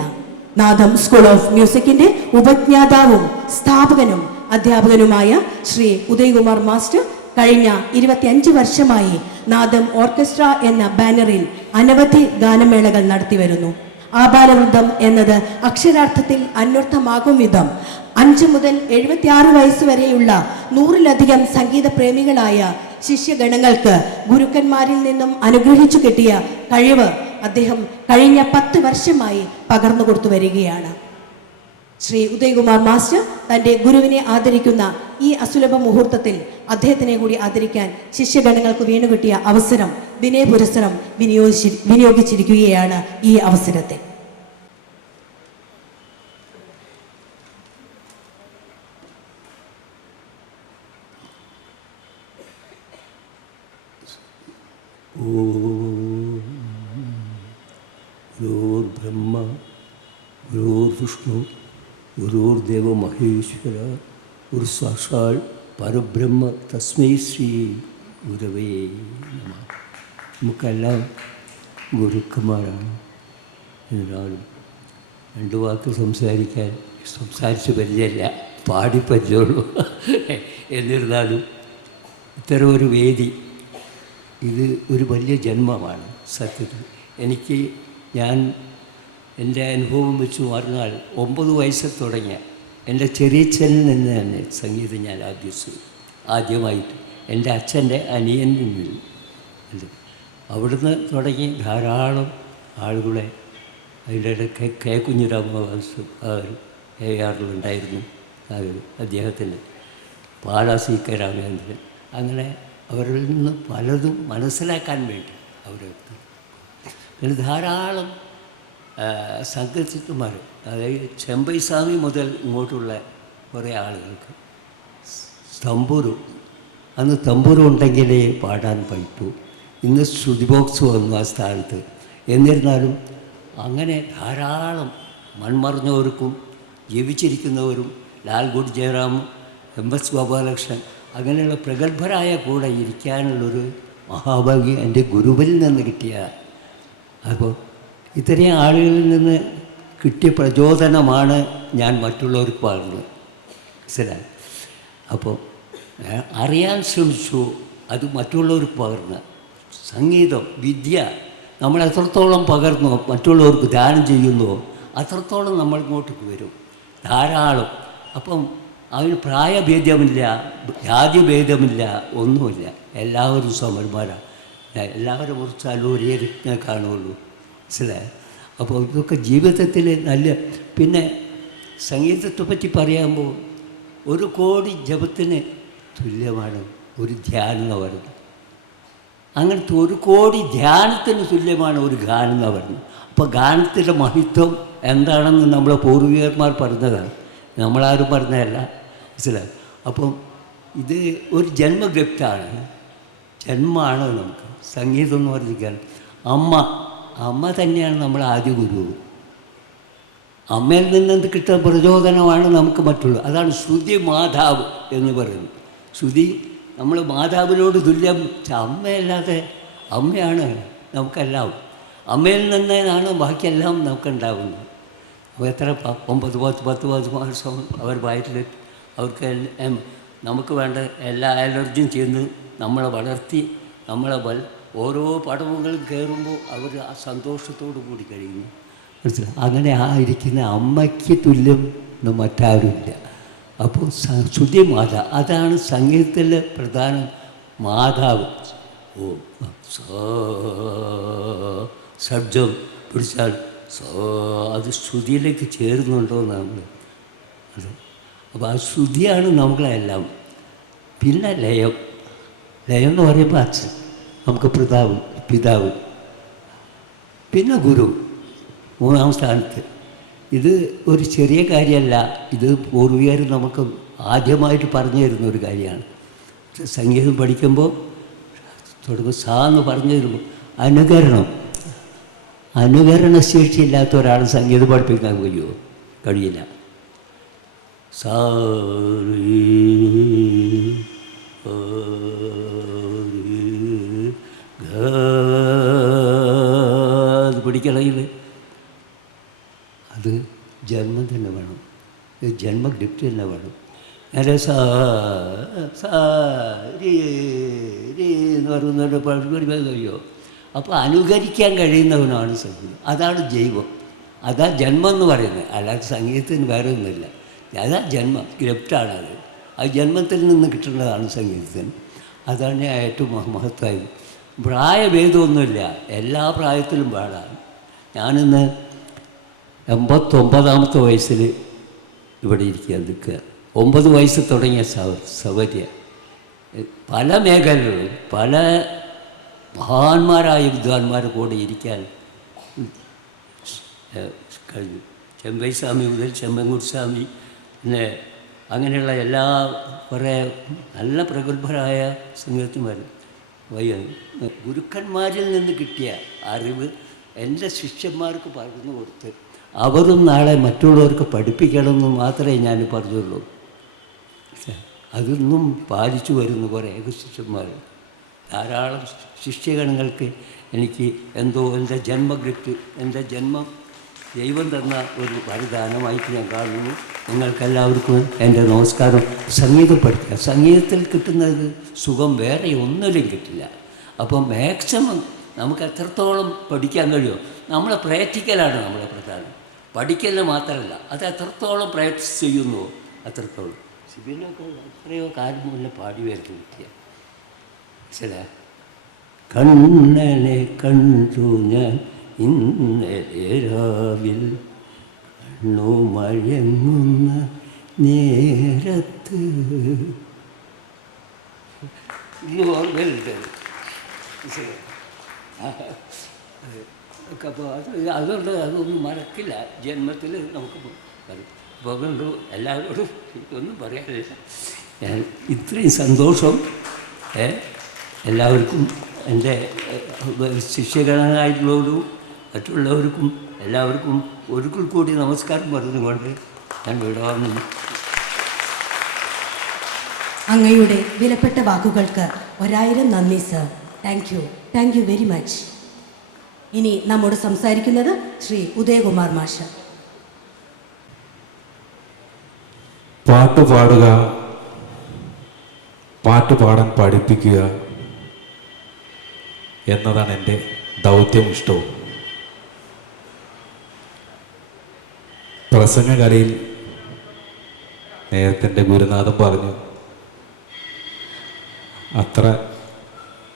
നാദം സ്കൂൾ ഓഫ് മ്യൂസിക്കിന്റെ ഉപജ്ഞാതാവും സ്ഥാപകനും അധ്യാപകനുമായ ശ്രീ ഉദയകുമാർ മാസ്റ്റർ കഴിഞ്ഞ 25 വർഷമായി നാദം ഓർക്കസ്ട്ര എന്ന ബാനറിൽ അനവധി ഗാനമേളകൾ നടത്തിവരുന്നു. ആബാലവൃന്ദം എന്നത് അക്ഷരാർത്ഥത്തിൽ അന്വർത്ഥമാകും വിധം 5 മുതൽ 76 വയസ്സുവരെയുള്ള 100-ലധികം സംഗീത പ്രേമികളായ ശിഷ്യഗണങ്ങൾക്ക് ഗുരുക്കന്മാരിൽ നിന്നും അനുഗ്രഹിച്ചു കിട്ടിയ കഴിവ് അദ്ദേഹം കഴിഞ്ഞ 10 വർഷമായി പകർന്നു കൊടുത്തു വരികയാണ്. ശ്രീ ഉദയകുമാർ മാസ്റ്റർ തൻ്റെ ഗുരുവിനെ ആദരിക്കുന്ന ഈ അസുലഭ മുഹൂർത്തത്തിൽ അദ്ദേഹത്തിനെ കൂടി ആദരിക്കാൻ ശിഷ്യഗണങ്ങൾക്ക് വീണുകിട്ടിയ അവസരം വിനയപുരസ്സരം വിനിയോഗിച്ചിരിക്കുകയാണ്. ഈ അവസരത്തെ ഗുരുർബ്രഹ്മ ഗുരുർവിഷ്ണു ഗുരുർദേവ മഹേശ്വര ഗുരു സാക്ഷാൽ പരബ്രഹ്മ തസ്മൈ ശ്രീ ഗുരവേ നമഃ. നമുക്കെല്ലാം ഗുരുക്കന്മാരാണ്. എന്നാലും 2 വാക്ക് സംസാരിച്ച് പരിചയമില്ല, പാടി പരിചയമുള്ളൂ. എന്നിരുന്നാലും ഇത്തരം ഒരു വേദി, ഇത് ഒരു വലിയ ജന്മമാണ് സത്യത്തിൽ. എൻ്റെ അനുഭവം വെച്ച് പറഞ്ഞാൽ 9 വയസ്സിൽ തുടങ്ങിയ എൻ്റെ ചെറിയച്ഛനിൽ നിന്ന് തന്നെ സംഗീതം ഞാൻ അഭ്യസിച്ചു. ആദ്യമായിട്ട് എൻ്റെ അച്ഛൻ്റെ അനിയനിൽ നിന്ന് അവിടുന്ന് തുടങ്ങി ധാരാളം ആളുകളെ, അതിൻ്റെ ഇടയ്ക്ക് കെ കുഞ്ഞിരാമവാസു ARലുണ്ടായിരുന്നു, അദ്ദേഹത്തിൻ്റെ പാലാ CK രാമേന്ദ്രൻ, അങ്ങനെ അവരിൽ നിന്ന് പലതും മനസ്സിലാക്കാൻ വേണ്ടി പിന്നെ ധാരാളം സംഘത്തിമാർ, അതായത് ചെമ്പൈ സ്വാമി മുതൽ ഇങ്ങോട്ടുള്ള കുറേ ആളുകൾക്ക് തമ്പുരു, അന്ന് തമ്പുരു ഉണ്ടെങ്കിലേ പാടാൻ പറ്റൂ. ഇന്ന് ശ്രുതി ബോക്സ് വന്നു ആ സ്ഥാനത്ത്. എന്നിരുന്നാലും അങ്ങനെ ധാരാളം മൺമറഞ്ഞവർക്കും ജീവിച്ചിരിക്കുന്നവരും, ലാൽഗുഡ് ജയറാം, MS ഗോപാലകൃഷ്ണൻ, അങ്ങനെയുള്ള പ്രഗത്ഭരായ കൂടെ ഇരിക്കാനുള്ളൊരു മഹാഭാഗ്യം എൻ്റെ ഗുരുവിൽ നിന്ന് കിട്ടിയ. അപ്പോൾ ഇത്രയും ആളുകളിൽ നിന്ന് കിട്ടിയ പ്രചോദനമാണ് ഞാൻ മറ്റുള്ളവർക്ക് പറഞ്ഞത്. മനസ്സിലായി. അപ്പോൾ അറിയാൻ ശ്രമിച്ചു, അത് മറ്റുള്ളവർക്ക് പകർന്ന്. സംഗീതം, വിദ്യ നമ്മൾ എത്രത്തോളം പകർന്നോ മറ്റുള്ളവർക്ക് ദാനം ചെയ്യുന്നുവോ അത്രത്തോളം നമ്മൾ ഇങ്ങോട്ടേക്ക് വരും ധാരാളം. അപ്പം അതിന് പ്രായഭേദമില്ല, ജാതിഭേദമില്ല, ഒന്നുമില്ല. എല്ലാവരും സമന്മാരാണ്. എല്ലാവരും കുറിച്ചാലും ഒരേ രത്നം കാണുള്ളൂ, മനസ്സിലായി? അപ്പോൾ ഇതൊക്കെ ജീവിതത്തിൽ നല്ല. പിന്നെ സംഗീതത്തെ പറ്റി പറയുമ്പോൾ 1 കോടി ജപത്തിന് തുല്യമാണ് ഒരു ധ്യാനം എന്ന് പറയുന്നത്. അങ്ങനത്തെ 1 കോടി ധ്യാനത്തിന് തുല്യമാണ് ഒരു ഗാനം എന്ന് പറയുന്നത്. അപ്പോൾ ഗാനത്തിൻ്റെ മഹത്വം എന്താണെന്ന് നമ്മളെ പൂർവികന്മാർ പറഞ്ഞതാണ്, നമ്മളാരും പറഞ്ഞതല്ല, മനസ്സിലായി? അപ്പം ഇത് ഒരു ജന്മഗപ്റ്റാണ്, ജന്മമാണ് നമുക്ക് സംഗീതം എന്ന് പറഞ്ഞിരിക്കാൻ. അമ്മ തന്നെയാണ് നമ്മളെ ആദ്യ ഗുരു. അമ്മയിൽ നിന്ന് കിട്ടുന്ന പ്രചോദനമാണ് നമുക്ക് മറ്റുള്ളത്. അതാണ് ശ്രുതി മാതാവ് എന്ന് പറയുന്നത്. ശ്രുതി നമ്മൾ മാതാവിനോട് തുല്യം. അമ്മയല്ലാതെ, അമ്മയാണ് നമുക്കെല്ലാം. അമ്മയിൽ നിന്നാണ് ബാക്കിയെല്ലാം നമുക്കുണ്ടാകുന്നത്. അപ്പോൾ എത്ര 9-10 മാസം അവർ വയറ്റിൽ അവർക്ക് നമുക്ക് വേണ്ട എല്ലാ അലർജിയും ചെയ്യുന്നു, നമ്മളെ വളർത്തി, നമ്മളെ ഓരോ പടവുകളും കയറുമ്പോൾ അവർ ആ സന്തോഷത്തോടു കൂടി കഴിയുന്നു, മനസ്സിലായി? അങ്ങനെ ആയിരിക്കുന്ന അമ്മയ്ക്ക് തുല്യം മറ്റാരുമില്ല. അപ്പോൾ ശ്രുതി മാതാ, അതാണ് സംഗീതത്തിലെ പ്രധാന മാതാവ്. ശബ്ദം പിടിച്ചാൽ അത് ശ്രുതിയിലേക്ക് ചേരുന്നുണ്ടോ നമ്മൾ അത്. അപ്പോൾ ആ ശ്രുതിയാണ് നമ്മളെല്ലാം. പിന്നെ ലയം എന്ന് പറയുമ്പോൾ അച്ഛൻ, നമുക്ക് പിതാവ്, പിന്നെ ഗുരു 3ാം സ്ഥാനത്ത്. ഇത് ഒരു ചെറിയ കാര്യമല്ല, ഇത് പൂർവികർ നമുക്ക് ആദ്യമായിട്ട് പറഞ്ഞു തരുന്ന ഒരു കാര്യമാണ്. സംഗീതം പഠിക്കുമ്പോൾ തുടങ്ങും എന്ന് പറഞ്ഞു തരുമ്പോൾ അനുകരണശേഷിയില്ലാത്ത ഒരാൾ സംഗീതം പഠിപ്പിക്കാൻ കഴിയില്ല. പിടിക്കണമെങ്കിൽ അത് ജന്മം തന്നെ വേണം, ജന്മഗിഫ്റ്റ് തന്നെ വേണം. നേരെ എന്ന് പറയുന്നവരുടെ പഠിപ്പിക്കാൻ കഴിയുമോ? അപ്പോൾ അനുകരിക്കാൻ കഴിയുന്നവനാണ് സംഗീതം. അതാണ് ജൈവം, അതാ ജന്മം എന്ന് പറയുന്നത്. അല്ലാതെ സംഗീതത്തിന് വേറെ ഒന്നുമില്ല. അതാ ജന്മം, ഗിഫ്റ്റാണ് അത്. ആ ജന്മത്തിൽ നിന്ന് കിട്ടുന്നതാണ് സംഗീതത്തിന്. അതാണ് ഏറ്റവും മഹത്വമായത്. പ്രായഭേദമൊന്നുമില്ല, എല്ലാ പ്രായത്തിലും പാടാം. ഞാനിന്ന് 89ാമത്തെ വയസ്സിൽ ഇവിടെ നിൽക്കുക. 9 വയസ്സ് തുടങ്ങിയ സൗകര്യ പല മേഖലകളിലും പല മഹാന്മാരായ വിദ്വാൻമാരെ കൂടെ ഇരിക്കാൻ കഴിഞ്ഞു. ചെമ്പൈസ്വാമി മുതൽ ചെമ്പൻകുട്ടിസ്വാമി, പിന്നെ അങ്ങനെയുള്ള എല്ലാ കുറേ നല്ല പ്രഗത്ഭരായ സംഗീതജ്ഞന്മാർ ഗുരുക്കന്മാരിൽ നിന്ന് കിട്ടിയ അറിവ് എൻ്റെ ശിഷ്യന്മാർക്ക് പകർന്നു കൊടുത്ത് അവരും നാളെ മറ്റുള്ളവർക്ക് പഠിപ്പിക്കണമെന്ന് മാത്രമേ ഞാൻ പറഞ്ഞുള്ളൂ. അതൊന്നും പാലിച്ചു വരുന്ന കുറേ ശിഷ്യന്മാർ, ധാരാളം ശിഷ്യഗണങ്ങൾക്ക് എനിക്ക് എന്തോ എൻ്റെ ജന്മഗിഫ്റ്റ്, എൻ്റെ ജന്മം ദൈവം തന്ന ഒരു വരദാനമായിട്ട് ഞാൻ കാണുന്നു. നിങ്ങൾക്കെല്ലാവർക്കും എൻ്റെ നമസ്കാരം. സംഗീതം പഠിക്കുക, സംഗീതത്തിൽ കിട്ടുന്നത് സുഖം വേറെ ഒന്നിലും കിട്ടില്ല. അപ്പോൾ മാക്സിമം നമുക്ക് എത്രത്തോളം പഠിക്കാൻ കഴിയുമോ, നമ്മളെ പ്രാക്ടിക്കലാണ് നമ്മളെ പ്രധാനം. പഠിക്കൽ മാത്രമല്ല, അത് എത്രത്തോളം പ്രാക്ടീസ് ചെയ്യുന്നുവോ അത്രത്തോളം. ശിബിനൊക്കെ എത്രയോ കാലം മുന്നേ പാടി വരുന്ന കിട്ടിയ ചില കണ്ണനെ കണ്ടു ഞാൻ ഇന്നലെ രാവിൽ കണ്ണു മഴങ്ങുന്ന നേരത്ത്. ഓർമ്മയുണ്ട്. അപ്പോൾ അതുകൊണ്ട് അതൊന്നും മറക്കില്ല, ജന്മത്തിൽ നമുക്ക് വരും. അപ്പോൾ അതുകൊണ്ട് എല്ലാവരോടും ഒന്നും പറയാനില്ല. ഞാൻ ഇത്രയും സന്തോഷം എല്ലാവർക്കും, എൻ്റെ ശിഷ്യഗണനായിട്ടുള്ളവരും മറ്റുള്ളവർക്കും എല്ലാവർക്കും ഒരിക്കൽ കൂടി നമസ്കാരം പറഞ്ഞുകൊണ്ട് ഞാൻ വിടാവുന്നു. അങ്ങയുടെ വിലപ്പെട്ട വാക്കുകൾക്ക് 1000 നന്ദി sir. Thank you very much. ഇനി നമ്മോട് സംസാരിക്കുന്നത് ശ്രീ ഉദയകുമാർ മാഷ്. പാട്ട് പാടുക പാട്ട് പാടാൻ പഠിപ്പിക്കുക എന്നതാണ് എൻ്റെ ദൗത്യവും ഇഷ്ടവും. പ്രസംഗകലയിൽ നേരത്തെ എൻ്റെ ഗുരുനാഥൻ പറഞ്ഞു, അത്ര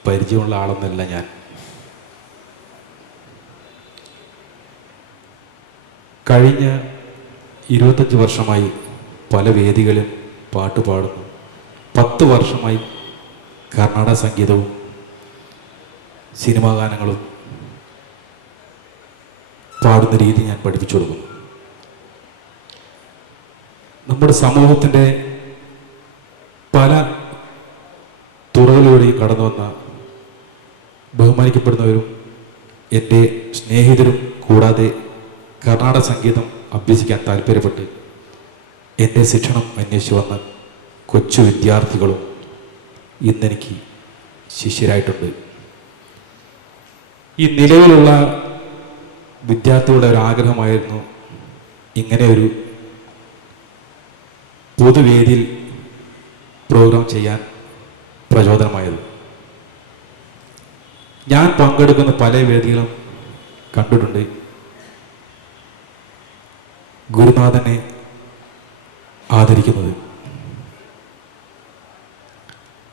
പരിചയമുള്ള ആളൊന്നുമല്ല ഞാൻ. കഴിഞ്ഞ 25 വർഷമായി പല വേദികളിലും പാട്ട് പാടുന്നു. 10 വർഷമായി കർണാടക സംഗീതവും സിനിമാ ഗാനങ്ങളും പാടുന്ന രീതി ഞാൻ പഠിപ്പിച്ചു കൊടുക്കുന്നു. നമ്മുടെ സമൂഹത്തിൻ്റെ പല തുറകളിലൂടെയും കടന്നു വന്ന ബഹുമാനിക്കപ്പെടുന്നവരും എൻ്റെ സ്നേഹിതരും കൂടാതെ കർണാടക സംഗീതം അഭ്യസിക്കാൻ താല്പര്യപ്പെട്ട് എൻ്റെ ശിക്ഷണം അന്വേഷിച്ച് വന്ന കൊച്ചു വിദ്യാർത്ഥികളും ഇന്നെനിക്ക് ശിഷ്യരായിട്ടുണ്ട്. ഈ നിലവിലുള്ള വിദ്യാർത്ഥികളുടെ ഒരു ആഗ്രഹമായിരുന്നു ഇങ്ങനെ ഒരു പൊതുവേദിയിൽ പ്രോഗ്രാം ചെയ്യാൻ പ്രചോദനമായത്. ഞാൻ പങ്കെടുക്കുന്ന പല വേദികളും കണ്ടിട്ടുണ്ട്. ഗുരുനാഥനെ ആദരിക്കുന്നത്.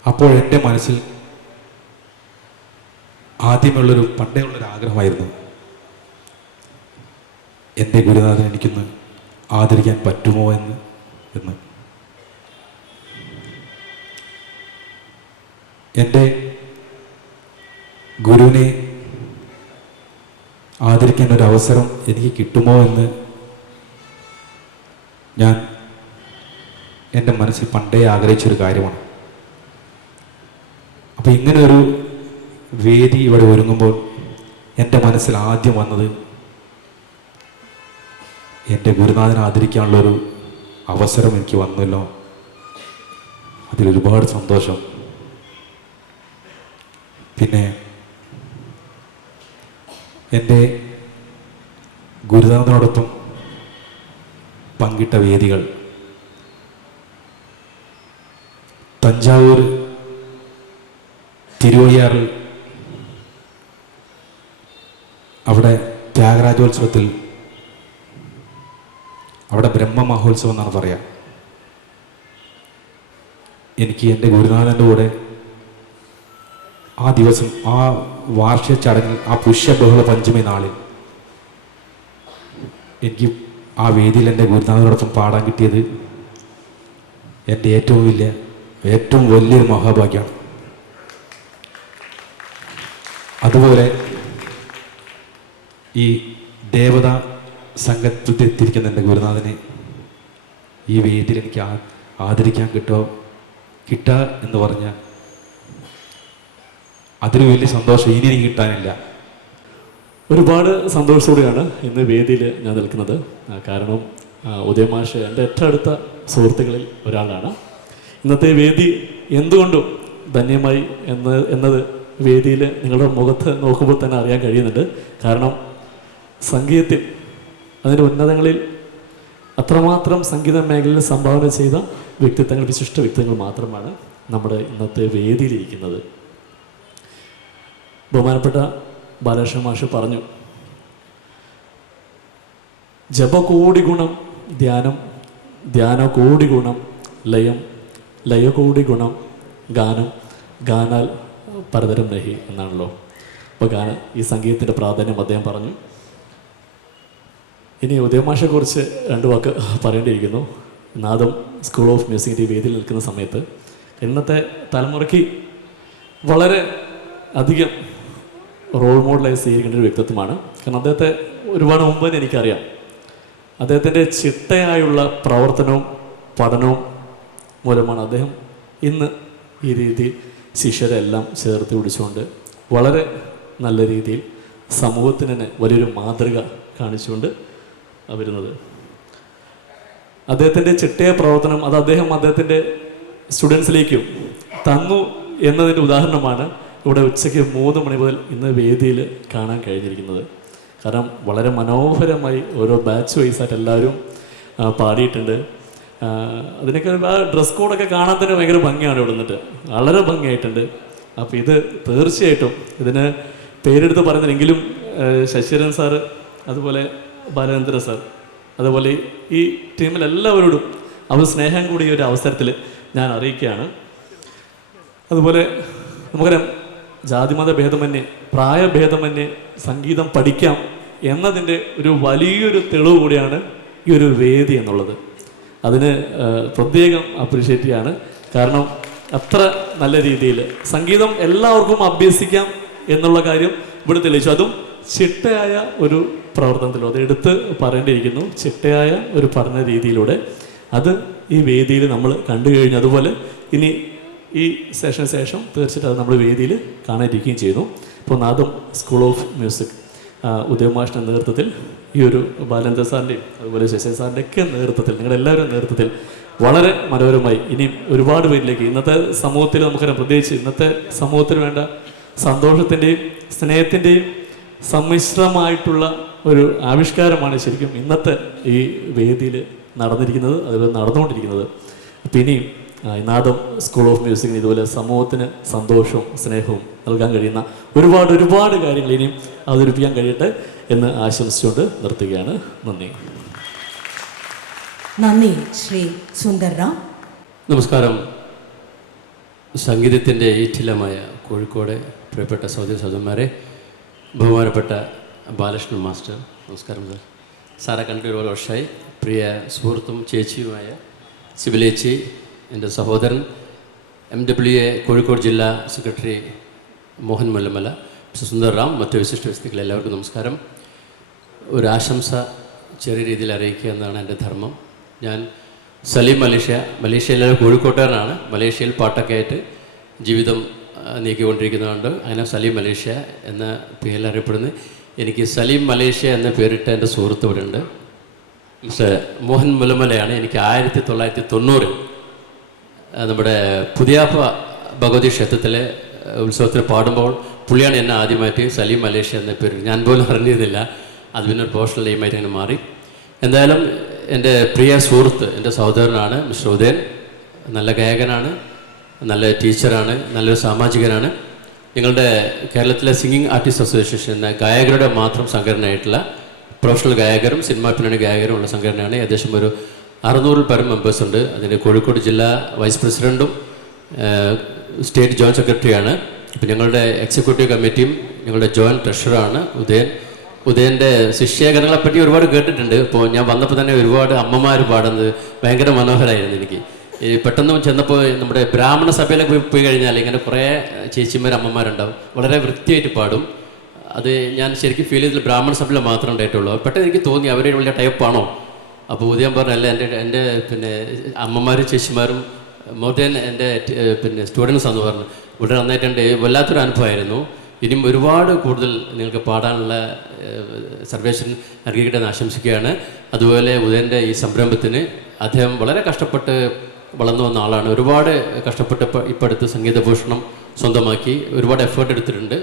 അപ്പോൾ എൻ്റെ മനസ്സിൽ ആദ്യമുള്ളൊരു പണ്ടേയുള്ളൊരു ആഗ്രഹമായിരുന്നു, എൻ്റെ ഗുരുനാഥൻ എനിക്കൊന്ന് ആദരിക്കാൻ പറ്റുമോ എന്ന്. എൻ്റെ ഗുരുവിനെ ആദരിക്കാൻ ഒരു അവസരം എനിക്ക് കിട്ടുമോ എന്ന് ഞാൻ എൻ്റെ മനസ്സിൽ പണ്ടേ ആഗ്രഹിച്ചൊരു കാര്യമാണ്. അപ്പോൾ ഇങ്ങനെ ഒരു വേദി ഇവിടെ ഒരുങ്ങുമ്പോൾ എൻ്റെ മനസ്സിൽ ആദ്യം വന്നത് എൻ്റെ ഗുരുനാഥനെ ആദരിക്കാനുള്ളൊരു അവസരം എനിക്ക് വന്നല്ലോ, അതിലൊരുപാട് സന്തോഷം. പിന്നെ എൻ്റെ ഗുരുനാഥനോടൊപ്പം പങ്കിട്ട വേദികൾ തഞ്ചാവൂർ തിരുവയ്യാറിൽ അവിടെ ത്യാഗരാജോത്സവത്തിൽ, അവിടെ ബ്രഹ്മ മഹോത്സവം എന്നാണ് പറയുക. എനിക്ക് എൻ്റെ ഗുരുനാഥൻ്റെ കൂടെ ആ ദിവസം ആ വാർഷിക ചടങ്ങിൽ ആ പുഷ്യബഹുള പഞ്ചമി നാളിൽ എനിക്ക് ആ വേദിയിൽ എൻ്റെ ഗുരുനാഥനോടൊപ്പം പാടാൻ കിട്ടിയത് എൻ്റെ ഏറ്റവും വലിയൊരു മഹാഭാഗ്യമാണ്. അതുപോലെ ഈ ദേവതാ സംഘത്തിൽ എത്തിയിരിക്കുന്ന എൻ്റെ ഗുരുനാഥനെ ഈ വേദിയിൽ എനിക്ക് ആദരിക്കാൻ കിട്ടുക എന്ന് പറഞ്ഞാൽ അതിന് വലിയ സന്തോഷം ഇനി എനിക്ക് കിട്ടാനില്ല. ഒരുപാട് സന്തോഷത്തോടെയാണ് ഇന്ന് വേദിയിൽ ഞാൻ നിൽക്കുന്നത്. കാരണം ഉദയമാഷ് എൻ്റെ ഏറ്റവും അടുത്ത സുഹൃത്തുക്കളിൽ ഒരാളാണ്. ഇന്നത്തെ വേദി എന്തുകൊണ്ടും ധന്യമായി എന്നത് വേദിയിൽ നിങ്ങളുടെ മുഖത്ത് നോക്കുമ്പോൾ തന്നെ അറിയാൻ കഴിയുന്നുണ്ട്. കാരണം സംഗീതത്തിൽ അതിൻ്റെ ഉന്നതങ്ങളിൽ അത്രമാത്രം സംഗീത മേഖലയിൽ സംഭാവന ചെയ്ത വ്യക്തിത്വങ്ങൾ, വിശിഷ്ട വ്യക്തിത്വങ്ങൾ മാത്രമാണ് നമ്മുടെ ഇന്നത്തെ വേദിയിലിരിക്കുന്നത്. ബഹുമാനപ്പെട്ട ബാലകൃഷ്ണ മാഷ് പറഞ്ഞു, ജപകോടി ഗുണം ധ്യാനം, ധ്യാനകോടി ഗുണം ലയം, ലയകോടി ഗുണം ഗാനം, ഗാനാൽ പരതരം നഹി എന്നാണല്ലോ. അപ്പോൾ ഈ സംഗീതത്തിൻ്റെ പ്രാധാന്യം അദ്ദേഹം പറഞ്ഞു. ഇനി ഉദയമാഷെക്കുറിച്ച് 2 വാക്ക് പറയേണ്ടിയിരിക്കുന്നു. നാദം സ്കൂൾ ഓഫ് മ്യൂസിക്കിൻ്റെ വേദിയിൽ നിൽക്കുന്ന സമയത്ത് ഇന്നത്തെ തലമുറയ്ക്ക് വളരെ അധികം റോൾ മോഡലായി സ്വീകരിക്കേണ്ട ഒരു വ്യക്തിത്വമാണ്. കാരണം അദ്ദേഹത്തെ ഒരുപാട് മുമ്പ് തന്നെ എനിക്കറിയാം. അദ്ദേഹത്തിൻ്റെ ചിട്ടയായുള്ള പ്രവർത്തനവും പഠനവും മൂലമാണ് അദ്ദേഹം ഇന്ന് ഈ രീതിയിൽ ശിഷ്യരെല്ലാം ചേർത്ത് പിടിച്ചുകൊണ്ട് വളരെ നല്ല രീതിയിൽ സമൂഹത്തിന് തന്നെ വലിയൊരു മാതൃക കാണിച്ചുകൊണ്ട് വരുന്നത്. അദ്ദേഹത്തിൻ്റെ ചിട്ടയ പ്രവർത്തനം അത് അദ്ദേഹത്തിൻ്റെ സ്റ്റുഡൻസിലേക്കും തന്നു എന്നതിൻ്റെ ഉദാഹരണമാണ് ഇവിടെ ഉച്ചയ്ക്ക് 3 മണി മുതൽ ഇന്ന് വേദിയിൽ കാണാൻ കഴിഞ്ഞിരിക്കുന്നത്. കാരണം വളരെ മനോഹരമായി ഓരോ ബാച്ച് വൈസായിട്ട് എല്ലാവരും പാടിയിട്ടുണ്ട്. അതിനൊക്കെ ആ ഡ്രസ് കോഡൊക്കെ കാണാൻ തന്നെ ഭയങ്കര ഭംഗിയാണ് ഇവിടെ നിന്നിട്ട്, വളരെ ഭംഗിയായിട്ടുണ്ട്. അപ്പോൾ ഇത് തീർച്ചയായിട്ടും ഇതിന് പേരെടുത്ത് പറയുന്നില്ലെങ്കിലും ശശിധരൻ സാറ്, അതുപോലെ ബാലചന്ദ്രൻ സാർ, അതുപോലെ ഈ ടീമിലെല്ലാവരോടും അവർ സ്നേഹം കൂടി ഈ ഒരു അവസരത്തിൽ ഞാൻ അറിയിക്കുകയാണ്. അതുപോലെ നമുക്കറിയാം, ജാതിമത ഭേദമന്യേ പ്രായഭേദമന്യേ സംഗീതം പഠിക്കാം എന്നതിൻ്റെ ഒരു വലിയൊരു തെളിവ് കൂടിയാണ് ഈ ഒരു വേദി എന്നുള്ളത്. അതിന് പ്രത്യേകം അപ്രീഷിയേറ്റ് ചെയ്യാണ്. കാരണം അത്ര നല്ല രീതിയിൽ സംഗീതം എല്ലാവർക്കും അഭ്യസിക്കാം എന്നുള്ള കാര്യം ഇവിടെ തെളിയിച്ചു. അതും ചിട്ടയായ ഒരു പ്രവർത്തനത്തിലൂടെ, അത് എടുത്ത് പറയേണ്ടിയിരിക്കുന്നു. ചിട്ടയായ ഒരു പഠന രീതിയിലൂടെ അത് ഈ വേദിയിൽ നമ്മൾ കണ്ടു കഴിഞ്ഞു. അതുപോലെ ഇനി ഈ സെഷന് ശേഷം തീർച്ചയായിട്ടും അത് നമ്മൾ വേദിയിൽ കാണാനിരിക്കുകയും ചെയ്യുന്നു. ഇപ്പോൾ നാദം സ്കൂൾ ഓഫ് മ്യൂസിക് ഉദയമാഷിൻ്റെ നേതൃത്വത്തിൽ, ഈ ഒരു ബാലചന്ദ്ര സാറിൻ്റെയും അതുപോലെ ശശി സാറിൻ്റെ ഒക്കെ നേതൃത്വത്തിൽ, നിങ്ങളുടെ എല്ലാവരും നേതൃത്വത്തിൽ വളരെ മനോഹരമായി ഇനിയും ഒരുപാട് പേരിലേക്ക് ഇന്നത്തെ സമൂഹത്തിൽ നമുക്കറിയാം, പ്രത്യേകിച്ച് ഇന്നത്തെ സമൂഹത്തിന് വേണ്ട സന്തോഷത്തിൻ്റെയും സ്നേഹത്തിൻ്റെയും സമ്മിശ്രമായിട്ടുള്ള ഒരു ആവിഷ്കാരമാണ് ശരിക്കും ഇന്നത്തെ ഈ വേദിയിൽ നടന്നിരിക്കുന്നത്, അതുപോലെ നടന്നുകൊണ്ടിരിക്കുന്നത്. അപ്പം ഇനിയും നാദം സ്കൂൾ ഓഫ് മ്യൂസിക്കിന് ഇതുപോലെ സമൂഹത്തിന് സന്തോഷവും സ്നേഹവും നൽകാൻ കഴിയുന്ന ഒരുപാട് ഒരുപാട് കാര്യങ്ങൾ ഇനിയും അവതരിപ്പിക്കാൻ കഴിയട്ടെ എന്ന് ആശംസിച്ചുകൊണ്ട് നിർത്തുകയാണ്. നന്ദി. നന്ദി ശ്രീ സുന്ദർ റാം. നമസ്കാരം. സംഗീതത്തിൻ്റെ ഈറ്റിലമായ കോഴിക്കോട് പ്രിയപ്പെട്ട സഹോദരി സഹോദരന്മാരെ, ബഹുമാനപ്പെട്ട ബാലകൃഷ്ണൻ മാസ്റ്റർ, നമസ്കാരം സാർ. സാറെ കണ്ടിട്ട് ഒരുപാട് വർഷമായി. പ്രിയ സുഹൃത്തും ചേച്ചിയുമായ സിബിലേച്ചി, എൻ്റെ സഹോദരൻ MWA കോഴിക്കോട് ജില്ലാ സെക്രട്ടറി മോഹൻ മുല്ലമല, സുന്ദർ റാം, മറ്റു വിശിഷ്ട വ്യക്തികൾ, എല്ലാവർക്കും നമസ്കാരം. ഒരു ആശംസ ചെറിയ രീതിയിൽ അറിയിക്കുക എന്നതാണ് എൻ്റെ ധർമ്മം. ഞാൻ സലീം മലേഷ്യയിലെ കോഴിക്കോട്ടുകാരനാണ്. മലേഷ്യയിൽ പാട്ടൊക്കെ ആയിട്ട് ജീവിതം നീക്കിക്കൊണ്ടിരിക്കുന്നതുകൊണ്ട് അങ്ങനെ സലീം മലേഷ്യ എന്ന പേരിൽ അറിയപ്പെടുന്നത്. എനിക്ക് സലീം മലേഷ്യ എന്ന പേരിട്ട എൻ്റെ സുഹൃത്ത് ഇവിടെ ഉണ്ട്, മിസ്റ്റർ മോഹൻ മുലമലയാണ്. എനിക്ക് 1990 നമ്മുടെ പുതിയാപ്പ ഭഗവതി ക്ഷേത്രത്തിലെ ഉത്സവത്തിൽ പാടുമ്പോൾ പുള്ളിയാണ് എന്നെ ആദ്യമായിട്ട് സലീം മലേഷ്യ എന്ന പേര്, ഞാൻ പോലും അറിഞ്ഞിരുന്നില്ല. അത് പിന്നെ ഒരു പ്രൊഫഷണൽ നെയിമായിട്ട് അങ്ങനെ മാറി. എന്തായാലും എൻ്റെ പ്രിയ സുഹൃത്ത്, എൻ്റെ സഹോദരനാണ് മിസ്റ്റർ ഉദയൻ. നല്ല ഗായകനാണ്, നല്ല ടീച്ചറാണ്, നല്ലൊരു സാമാജികനാണ്. ഞങ്ങളുടെ കേരളത്തിലെ സിംഗിങ് ആർട്ടിസ്റ്റ് അസോസിയേഷൻ എന്ന ഗായകരുടെ മാത്രം സംഘടനയായിട്ടുള്ള പ്രൊഫഷണൽ ഗായകരും സിനിമാ പിന്നണി ഗായകരും ഉള്ള സംഘടനയാണ്. ഏകദേശം ഒരു 600 പരം മെമ്പേഴ്സ് ഉണ്ട്. അതിൻ്റെ കോഴിക്കോട് ജില്ലാ വൈസ് പ്രസിഡൻറ്റും സ്റ്റേറ്റ് ജോയിൻറ്റ് സെക്രട്ടറിയാണ്. ഇപ്പം ഞങ്ങളുടെ എക്സിക്യൂട്ടീവ് കമ്മിറ്റിയും ഞങ്ങളുടെ ജോയിൻറ്റ് ട്രഷറാണ് ഉദയൻ്റെ ശിഷ്യഗണങ്ങളെപ്പറ്റി ഒരുപാട് കേട്ടിട്ടുണ്ട്. ഇപ്പോൾ ഞാൻ വന്നപ്പോൾ തന്നെ ഒരുപാട് അമ്മമാർ പാടുന്നത് ഭയങ്കര മനോഹരമായിരുന്നു എനിക്ക്. ഈ പെട്ടെന്ന് ചെന്നപ്പോൾ നമ്മുടെ ബ്രാഹ്മണ സഭയിലൊക്കെ പോയി കഴിഞ്ഞാൽ ഇങ്ങനെ കുറേ ചേച്ചിമാർ അമ്മമാരുണ്ടാവും, വളരെ വൃത്തിയായിട്ട് പാടും. അത് ഞാൻ ശരിക്കും ഫീൽ ചെയ്തത് ബ്രാഹ്മണ സഭയിൽ മാത്രമേ ഉണ്ടായിട്ടുള്ളൂ. പെട്ടെന്ന് എനിക്ക് തോന്നി അവർ വലിയ ടൈപ്പാണോ. അപ്പോൾ ഉദയം പറഞ്ഞല്ല, എൻ്റെ പിന്നെ അമ്മമാരും ചേച്ചിമാരും മോർ ദാൻ എൻ്റെ പിന്നെ സ്റ്റുഡൻസ് എന്ന് പറഞ്ഞു ഇവിടെ നന്നായിട്ടുണ്ട്. വല്ലാത്തൊരു അനുഭവമായിരുന്നു. ഇനിയും ഒരുപാട് കൂടുതൽ നിങ്ങൾക്ക് പാടാനുള്ള സർവേഷൻ നൽകിയിട്ട് ആശംസിക്കുകയാണ്. അതുപോലെ ഉദയൻ്റെ ഈ സംരംഭത്തിന് അദ്ദേഹം വളരെ കഷ്ടപ്പെട്ട് വളർന്നു വന്ന ആളാണ്. ഒരുപാട് കഷ്ടപ്പെട്ട് ഇപ്പോൾ അടുത്ത് സംഗീതഭൂഷണം സ്വന്തമാക്കി ഒരുപാട് എഫേർട്ട് എടുത്തിട്ടുണ്ട്.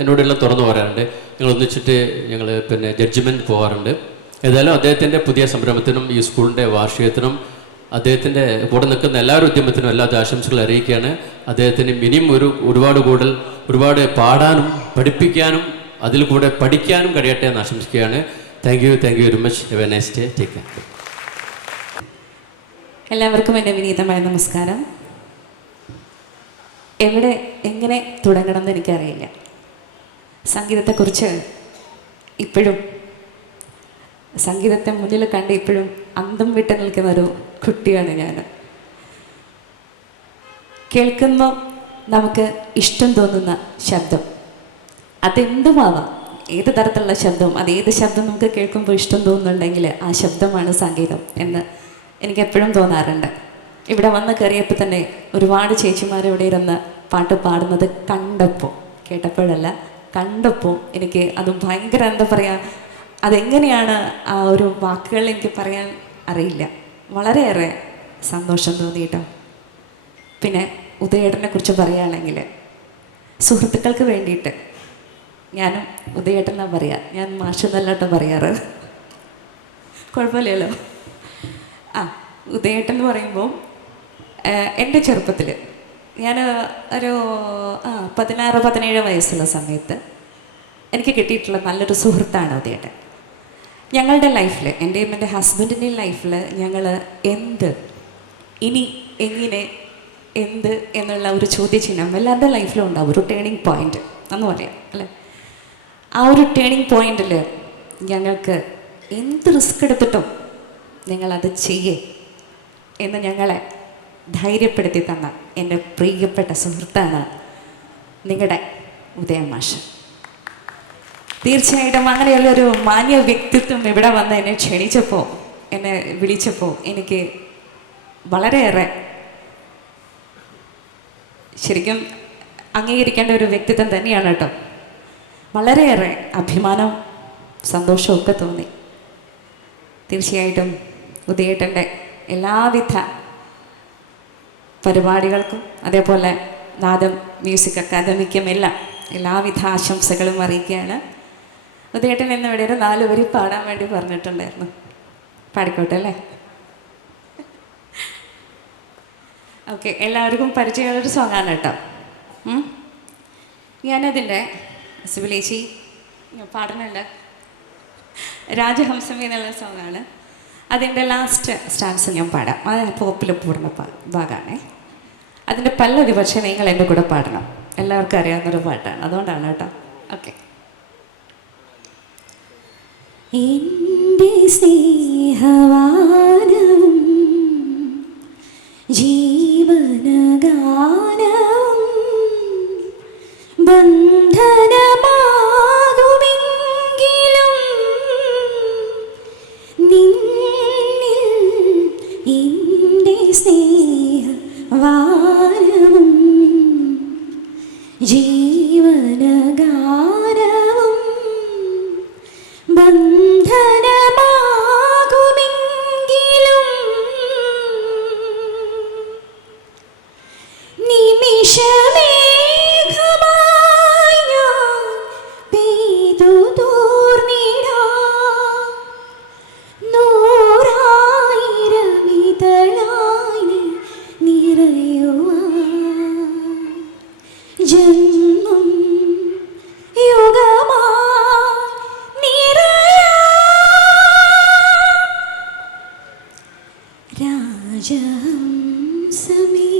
എന്നോടെല്ലാം തുറന്നു പറയാറുണ്ട്. ഞങ്ങൾ ഒന്നിച്ചിട്ട് ഞങ്ങൾ പിന്നെ ജഡ്ജ്മെൻറ്റ് പോകാറുണ്ട്. ഏതായാലും അദ്ദേഹത്തിൻ്റെ പുതിയ സംരംഭത്തിനും ഈ സ്കൂളിൻ്റെ വാർഷികത്തിനും അദ്ദേഹത്തിൻ്റെ കൂടെ നിൽക്കുന്ന എല്ലാവരും ഉദ്യമത്തിനും എല്ലാ ആശംസകൾ അറിയിക്കുകയാണ്. അദ്ദേഹത്തിന് ഇനിയും ഒരുപാട് പാടാനും പഠിപ്പിക്കാനും അതിൽ കൂടെ പഠിക്കാനും കഴിയട്ടെ എന്ന് ആശംസിക്കുകയാണ്. Thank you very much. Have A nice day. Take care. എല്ലാവർക്കും എൻ്റെ വിനീതമായ നമസ്കാരം. എങ്ങനെ തുടങ്ങണമെന്ന് എനിക്കറിയില്ല. സംഗീതത്തെക്കുറിച്ച് ഇപ്പോഴും സംഗീതത്തെ മുന്നിൽ കണ്ട് ഇപ്പോഴും അന്തം വിട്ട് നിൽക്കുന്ന ഒരു കുട്ടിയാണ് ഞാൻ. കേൾക്കുമ്പോൾ നമുക്ക് ഇഷ്ടം തോന്നുന്ന ശബ്ദം അതെന്തുമാവാം, ഏത് തരത്തിലുള്ള ശബ്ദവും, അതേത് ശബ്ദം നമുക്ക് കേൾക്കുമ്പോൾ ഇഷ്ടം തോന്നുന്നുണ്ടെങ്കിൽ ആ ശബ്ദമാണ് സംഗീതം എന്ന് എനിക്കെപ്പോഴും തോന്നാറുണ്ട്. ഇവിടെ വന്ന് കയറിയപ്പോൾ തന്നെ ഒരുപാട് ചേച്ചിമാരിവിടെ ഇരുന്ന് പാട്ട് പാടുന്നത് കേട്ടപ്പോഴല്ല കണ്ടപ്പോൾ എനിക്ക് അത് ഭയങ്കര എന്താ പറയുക, അതെങ്ങനെയാണ് ആ ഒരു വാക്കുകളിൽ എനിക്ക് പറയാൻ അറിയില്ല. വളരെയേറെ സന്തോഷം തോന്നിയിട്ടോ. പിന്നെ ഉദയേട്ടനെ കുറിച്ച് പറയുകയാണെങ്കിൽ സുഹൃത്തുക്കൾക്ക് വേണ്ടിയിട്ട് ഞാനും ഉദയേട്ടനാണ് പറയുക. ഞാൻ മാഷ് നല്ലോട്ടോ പറയാറ്, കുഴപ്പമില്ലല്ലോ. ഉദയേട്ടൻ എന്ന് പറയുമ്പോൾ എൻ്റെ ചെറുപ്പത്തിൽ ഞാൻ ഒരു 16-17 വയസ്സുള്ള സമയത്ത് എനിക്ക് കിട്ടിയിട്ടുള്ള നല്ലൊരു സുഹൃത്താണ് ഉദയേട്ടൻ. ഞങ്ങളുടെ ലൈഫിൽ, എൻ്റെയും എൻ്റെ ഹസ്ബൻഡിൻ്റെയും ലൈഫിൽ ഞങ്ങൾ എന്ത്, ഇനി എങ്ങനെ, എന്ത് എന്നുള്ള ഒരു ചോദ്യചിഹ്നം എല്ലാവരുടെ ലൈഫിലും ഉണ്ടാവും. ഒരു ടേണിംഗ് പോയിൻ്റ് എന്ന് പറയാം അല്ലേ? ആ ഒരു ടേണിംഗ് പോയിന്റിൽ ഞങ്ങൾക്ക് എന്ത് റിസ്ക് എടുത്തിട്ടും നിങ്ങളത് ചെയ്യേ എന്ന് ഞങ്ങളെ ധൈര്യപ്പെടുത്തി തന്ന എൻ്റെ പ്രിയപ്പെട്ട സുഹൃത്താണ് നിങ്ങളുടെ ഉദയൻ മാഷ്. തീർച്ചയായിട്ടും അങ്ങനെയുള്ളൊരു മാന്യ വ്യക്തിത്വം ഇവിടെ വന്ന് എന്നെ ക്ഷണിച്ചപ്പോൾ, എന്നെ വിളിച്ചപ്പോൾ എനിക്ക് വളരെയേറെ ശരിക്കും അംഗീകരിക്കേണ്ട ഒരു വ്യക്തിത്വം തന്നെയാണ് കേട്ടോ. വളരെയേറെ അഭിമാനവും സന്തോഷവും ഒക്കെ തോന്നി. തീർച്ചയായിട്ടും ഉദയേട്ടൻ്റെ എല്ലാവിധ പരിപാടികൾക്കും അതേപോലെ നാദം മ്യൂസിക് അക്കാദമിക്കും എല്ലാം എല്ലാവിധ ആശംസകളും അറിയിക്കുകയാണ്. ഉദയേട്ടൻ എന്നിവിടെ ഒരു 4 വരി പാടാൻ വേണ്ടി പറഞ്ഞിട്ടുണ്ടായിരുന്നു. പാടിക്കോട്ടെ അല്ലേ? ഓക്കെ, എല്ലാവർക്കും പരിചയമുള്ളൊരു സോങ്ങാണ് കേട്ടോ. ഞാനതിൻ്റെ സിബിലേച്ചി പാടുന്നുണ്ട്. രാജഹംസമി എന്നുള്ള സോങ്ങാണ്. അതിൻ്റെ ലാസ്റ്റ് സ്റ്റാൻസ് ഞാൻ പാടാം. അത് പോപ്പിൽ പൂർണ്ണ ഭാഗമാണേ. അതിൻ്റെ പല്ലവി പക്ഷേ നിങ്ങൾ എൻ്റെ കൂടെ പാടണം. എല്ലാവർക്കും അറിയാവുന്നൊരു പാട്ടാണ്, അതുകൊണ്ടാണ് കേട്ടോ. ഓക്കെ. എൻ്റെ സ്നേഹവാനവും ജീവനഗാനവും ബന്ധനമാകുമെങ്കിലും നിന്നിൽ എൻ്റെ സ്നേഹവാനവും ജീവനഗാനവും ബന്ധനമാകുമെങ്കിലും നിമിഷമേഘമായി ഞാൻ പെയ്തു തോർന്നിടാം. 100,000 ഇതളായി നിറയുവാൻ ജന്മം യുഗമായി നിറയാൻ രാജഹംസമേ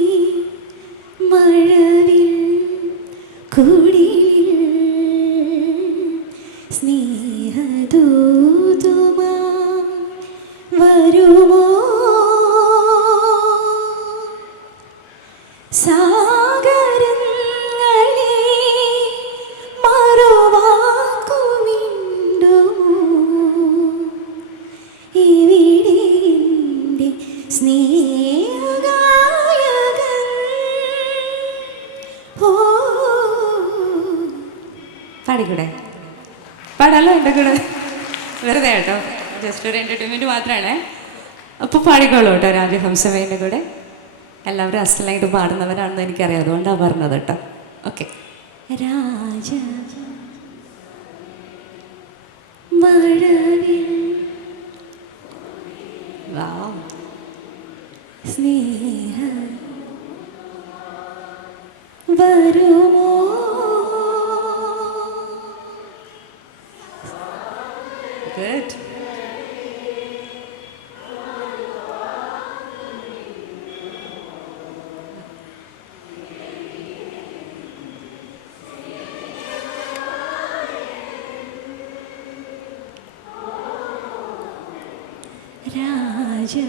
മഴവിൽ കുടിലിൽ സ്നേഹദൂതുമായി വരുമോ? സാഗരങ്ങളെ മറുവാക്കുമിണ്ടുമോ? ഇവിടെ എൻ്റെ സ്നേഹഗായകൻ. ഓ പാടിക്കൂടെ? പാടാലോ എൻ്റെ കൂടെ? വെറുതെ കേട്ടോ, ജസ്റ്റ് ഒരു എൻ്റർടൈൻമെൻറ്റ് മാത്രമാണ്. അപ്പോൾ പാടിക്കോളൂ കേട്ടോ രാജഹംസമേൻ്റെ കൂടെ. എല്ലാവരും അസലായിട്ട് പാടുന്നവരാണെന്ന് എനിക്കറിയാം, അതുകൊണ്ടാണ് പറഞ്ഞത് കേട്ടോ. ഓക്കെ. രാജ മഴവിൽ വാവ്. സ്നേഹ വരുമോ? ഗുഡ്.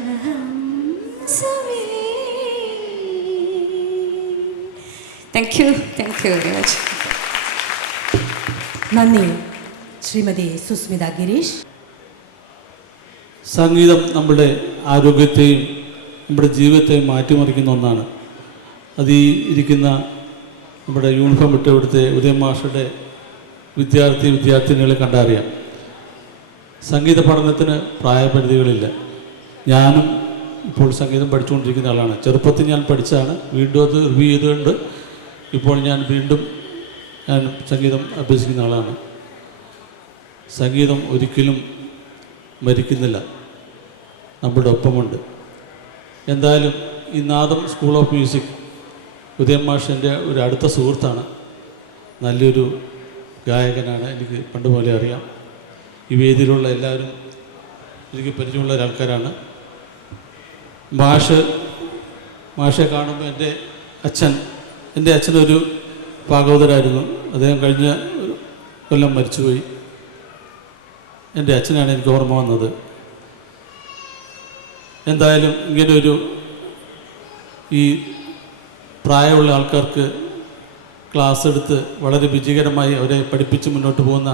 രാജഹംസമേ. Thank you very much. നന്ദി ശ്രീമതി സുസ്മിത ഗിരീഷ്. സംഗീതം നമ്മുടെ ആരോഗ്യത്തെയും നമ്മുടെ ജീവിതത്തെയും മാറ്റിമറിക്കുന്ന ഒന്നാണ്. അത് ഈ ഇരിക്കുന്ന നമ്മുടെ യൂണിഫോം ഇട്ട് ഇവിടുത്തെ ഉദയൻ മാഷയുടെ വിദ്യാർത്ഥിനികളെ കണ്ടറിയാം. സംഗീത പഠനത്തിന് പ്രായപരിധികളില്ല. ഞാനും ഇപ്പോൾ സംഗീതം പഠിച്ചുകൊണ്ടിരിക്കുന്ന ആളാണ്. ചെറുപ്പത്തിൽ ഞാൻ പഠിച്ചതാണ്, വീണ്ടും അത് റിവ്യൂ ചെയ്തുകൊണ്ട് ഇപ്പോൾ ഞാൻ വീണ്ടും സംഗീതം അഭ്യസിക്കുന്ന ആളാണ്. സംഗീതം ഒരിക്കലും മരിക്കുന്നില്ല, നമ്മുടെ ഒപ്പമുണ്ട്. എന്തായാലും ഈ നാദം സ്കൂൾ ഓഫ് മ്യൂസിക് ഉദയൻ മാഷിൻ്റെ ഒരു അടുത്ത സുഹൃത്താണ്, നല്ലൊരു ഗായകനാണ്, എനിക്ക് പണ്ട് പോലെ അറിയാം. ഈ വേദിയിലുള്ള എല്ലാവരും എനിക്ക് പരിചയമുള്ള ഒരാൾക്കാരാണ്. മാഷെ കാണുമ്പോൾ എൻ്റെ അച്ഛനൊരു ഭാഗവതരായിരുന്നു. അദ്ദേഹം കഴിഞ്ഞ കൊല്ലം മരിച്ചുപോയി. എൻ്റെ അച്ഛനാണ് എനിക്ക് ഓർമ്മ വന്നത്. എന്തായാലും ഇങ്ങനൊരു ഈ പ്രായമുള്ള ആൾക്കാർക്ക് ക്ലാസ് എടുത്ത് വളരെ വിജയകരമായി അവരെ പഠിപ്പിച്ച് മുന്നോട്ട് പോകുന്ന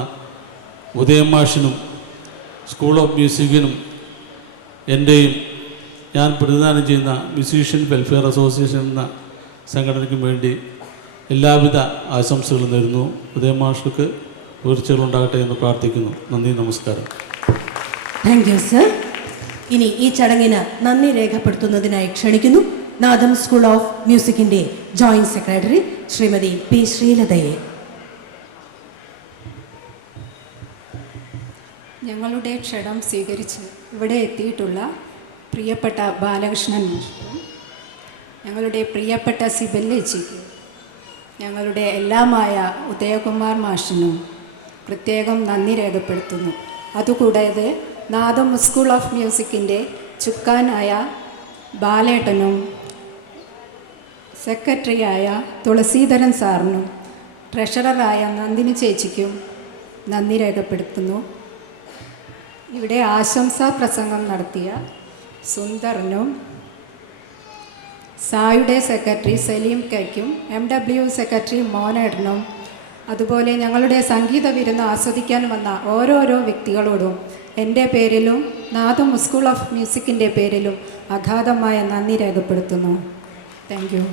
ഉദയൻ മാഷിനും സ്കൂൾ ഓഫ് മ്യൂസിക്കിനും എൻ്റെയും ഞാൻ പ്രതിദാനം ചെയ്യുന്ന മ്യൂസീഷ്യൻ വെൽഫെയർ അസോസിയേഷൻ എന്ന സംഘടനയ്ക്കും വേണ്ടി എല്ലാവിധ ആശംസകളും നേരുന്നു. ഉദയൻ മാഷിക്ക് ഉയർച്ചകളുണ്ടാകട്ടെ എന്ന് പ്രാർത്ഥിക്കുന്നു. നന്ദി, നമസ്കാരം. Thank you sir. ഇനി ഈ ചടങ്ങിന് നന്ദി രേഖപ്പെടുത്തുന്നതിനായി ക്ഷണിക്കുന്നു നാദം സ്കൂൾ ഓഫ് മ്യൂസിക്കിൻ്റെ ജോയിൻറ്റ് സെക്രട്ടറി ശ്രീമതി പി ശ്രീലതയെ. ഞങ്ങളുടെ ക്ഷണം സ്വീകരിച്ച് ഇവിടെ എത്തിയിട്ടുള്ള പ്രിയപ്പെട്ട ബാലകൃഷ്ണൻ മാഷിനും ഞങ്ങളുടെ പ്രിയപ്പെട്ട സിബല്ലേച്ചിക്കും ഞങ്ങളുടെ എല്ലാമായ ഉദയകുമാർ മാഷിനും പ്രത്യേകം നന്ദി രേഖപ്പെടുത്തുന്നു. അതുകൂടാതെ നാദം സ്കൂൾ ഓഫ് മ്യൂസിക്കിൻ്റെ ചുക്കാനായ ബാലേട്ടനും സെക്രട്ടറിയായ തുളസീധരൻ സാറിനും ട്രഷററായ നന്ദിനി ചേച്ചിക്കും നന്ദി രേഖപ്പെടുത്തുന്നു. ഇവിടെ ആശംസാ പ്രസംഗം നടത്തിയ സുന്ദറിനും സായുടെ സെക്രട്ടറി സലീം കയ്ക്കും MW സെക്രട്ടറി മോനേട്ടനും അതുപോലെ ഞങ്ങളുടെ സംഗീത വിരുന്ന് ആസ്വദിക്കാൻ വന്ന ഓരോരോ വ്യക്തികളോടും എൻ്റെ പേരിലും നാദം സ്കൂൾ ഓഫ് മ്യൂസിക്കിൻ്റെ പേരിലും അഗാധമായ നന്ദി രേഖപ്പെടുത്തുന്നു. Thank you.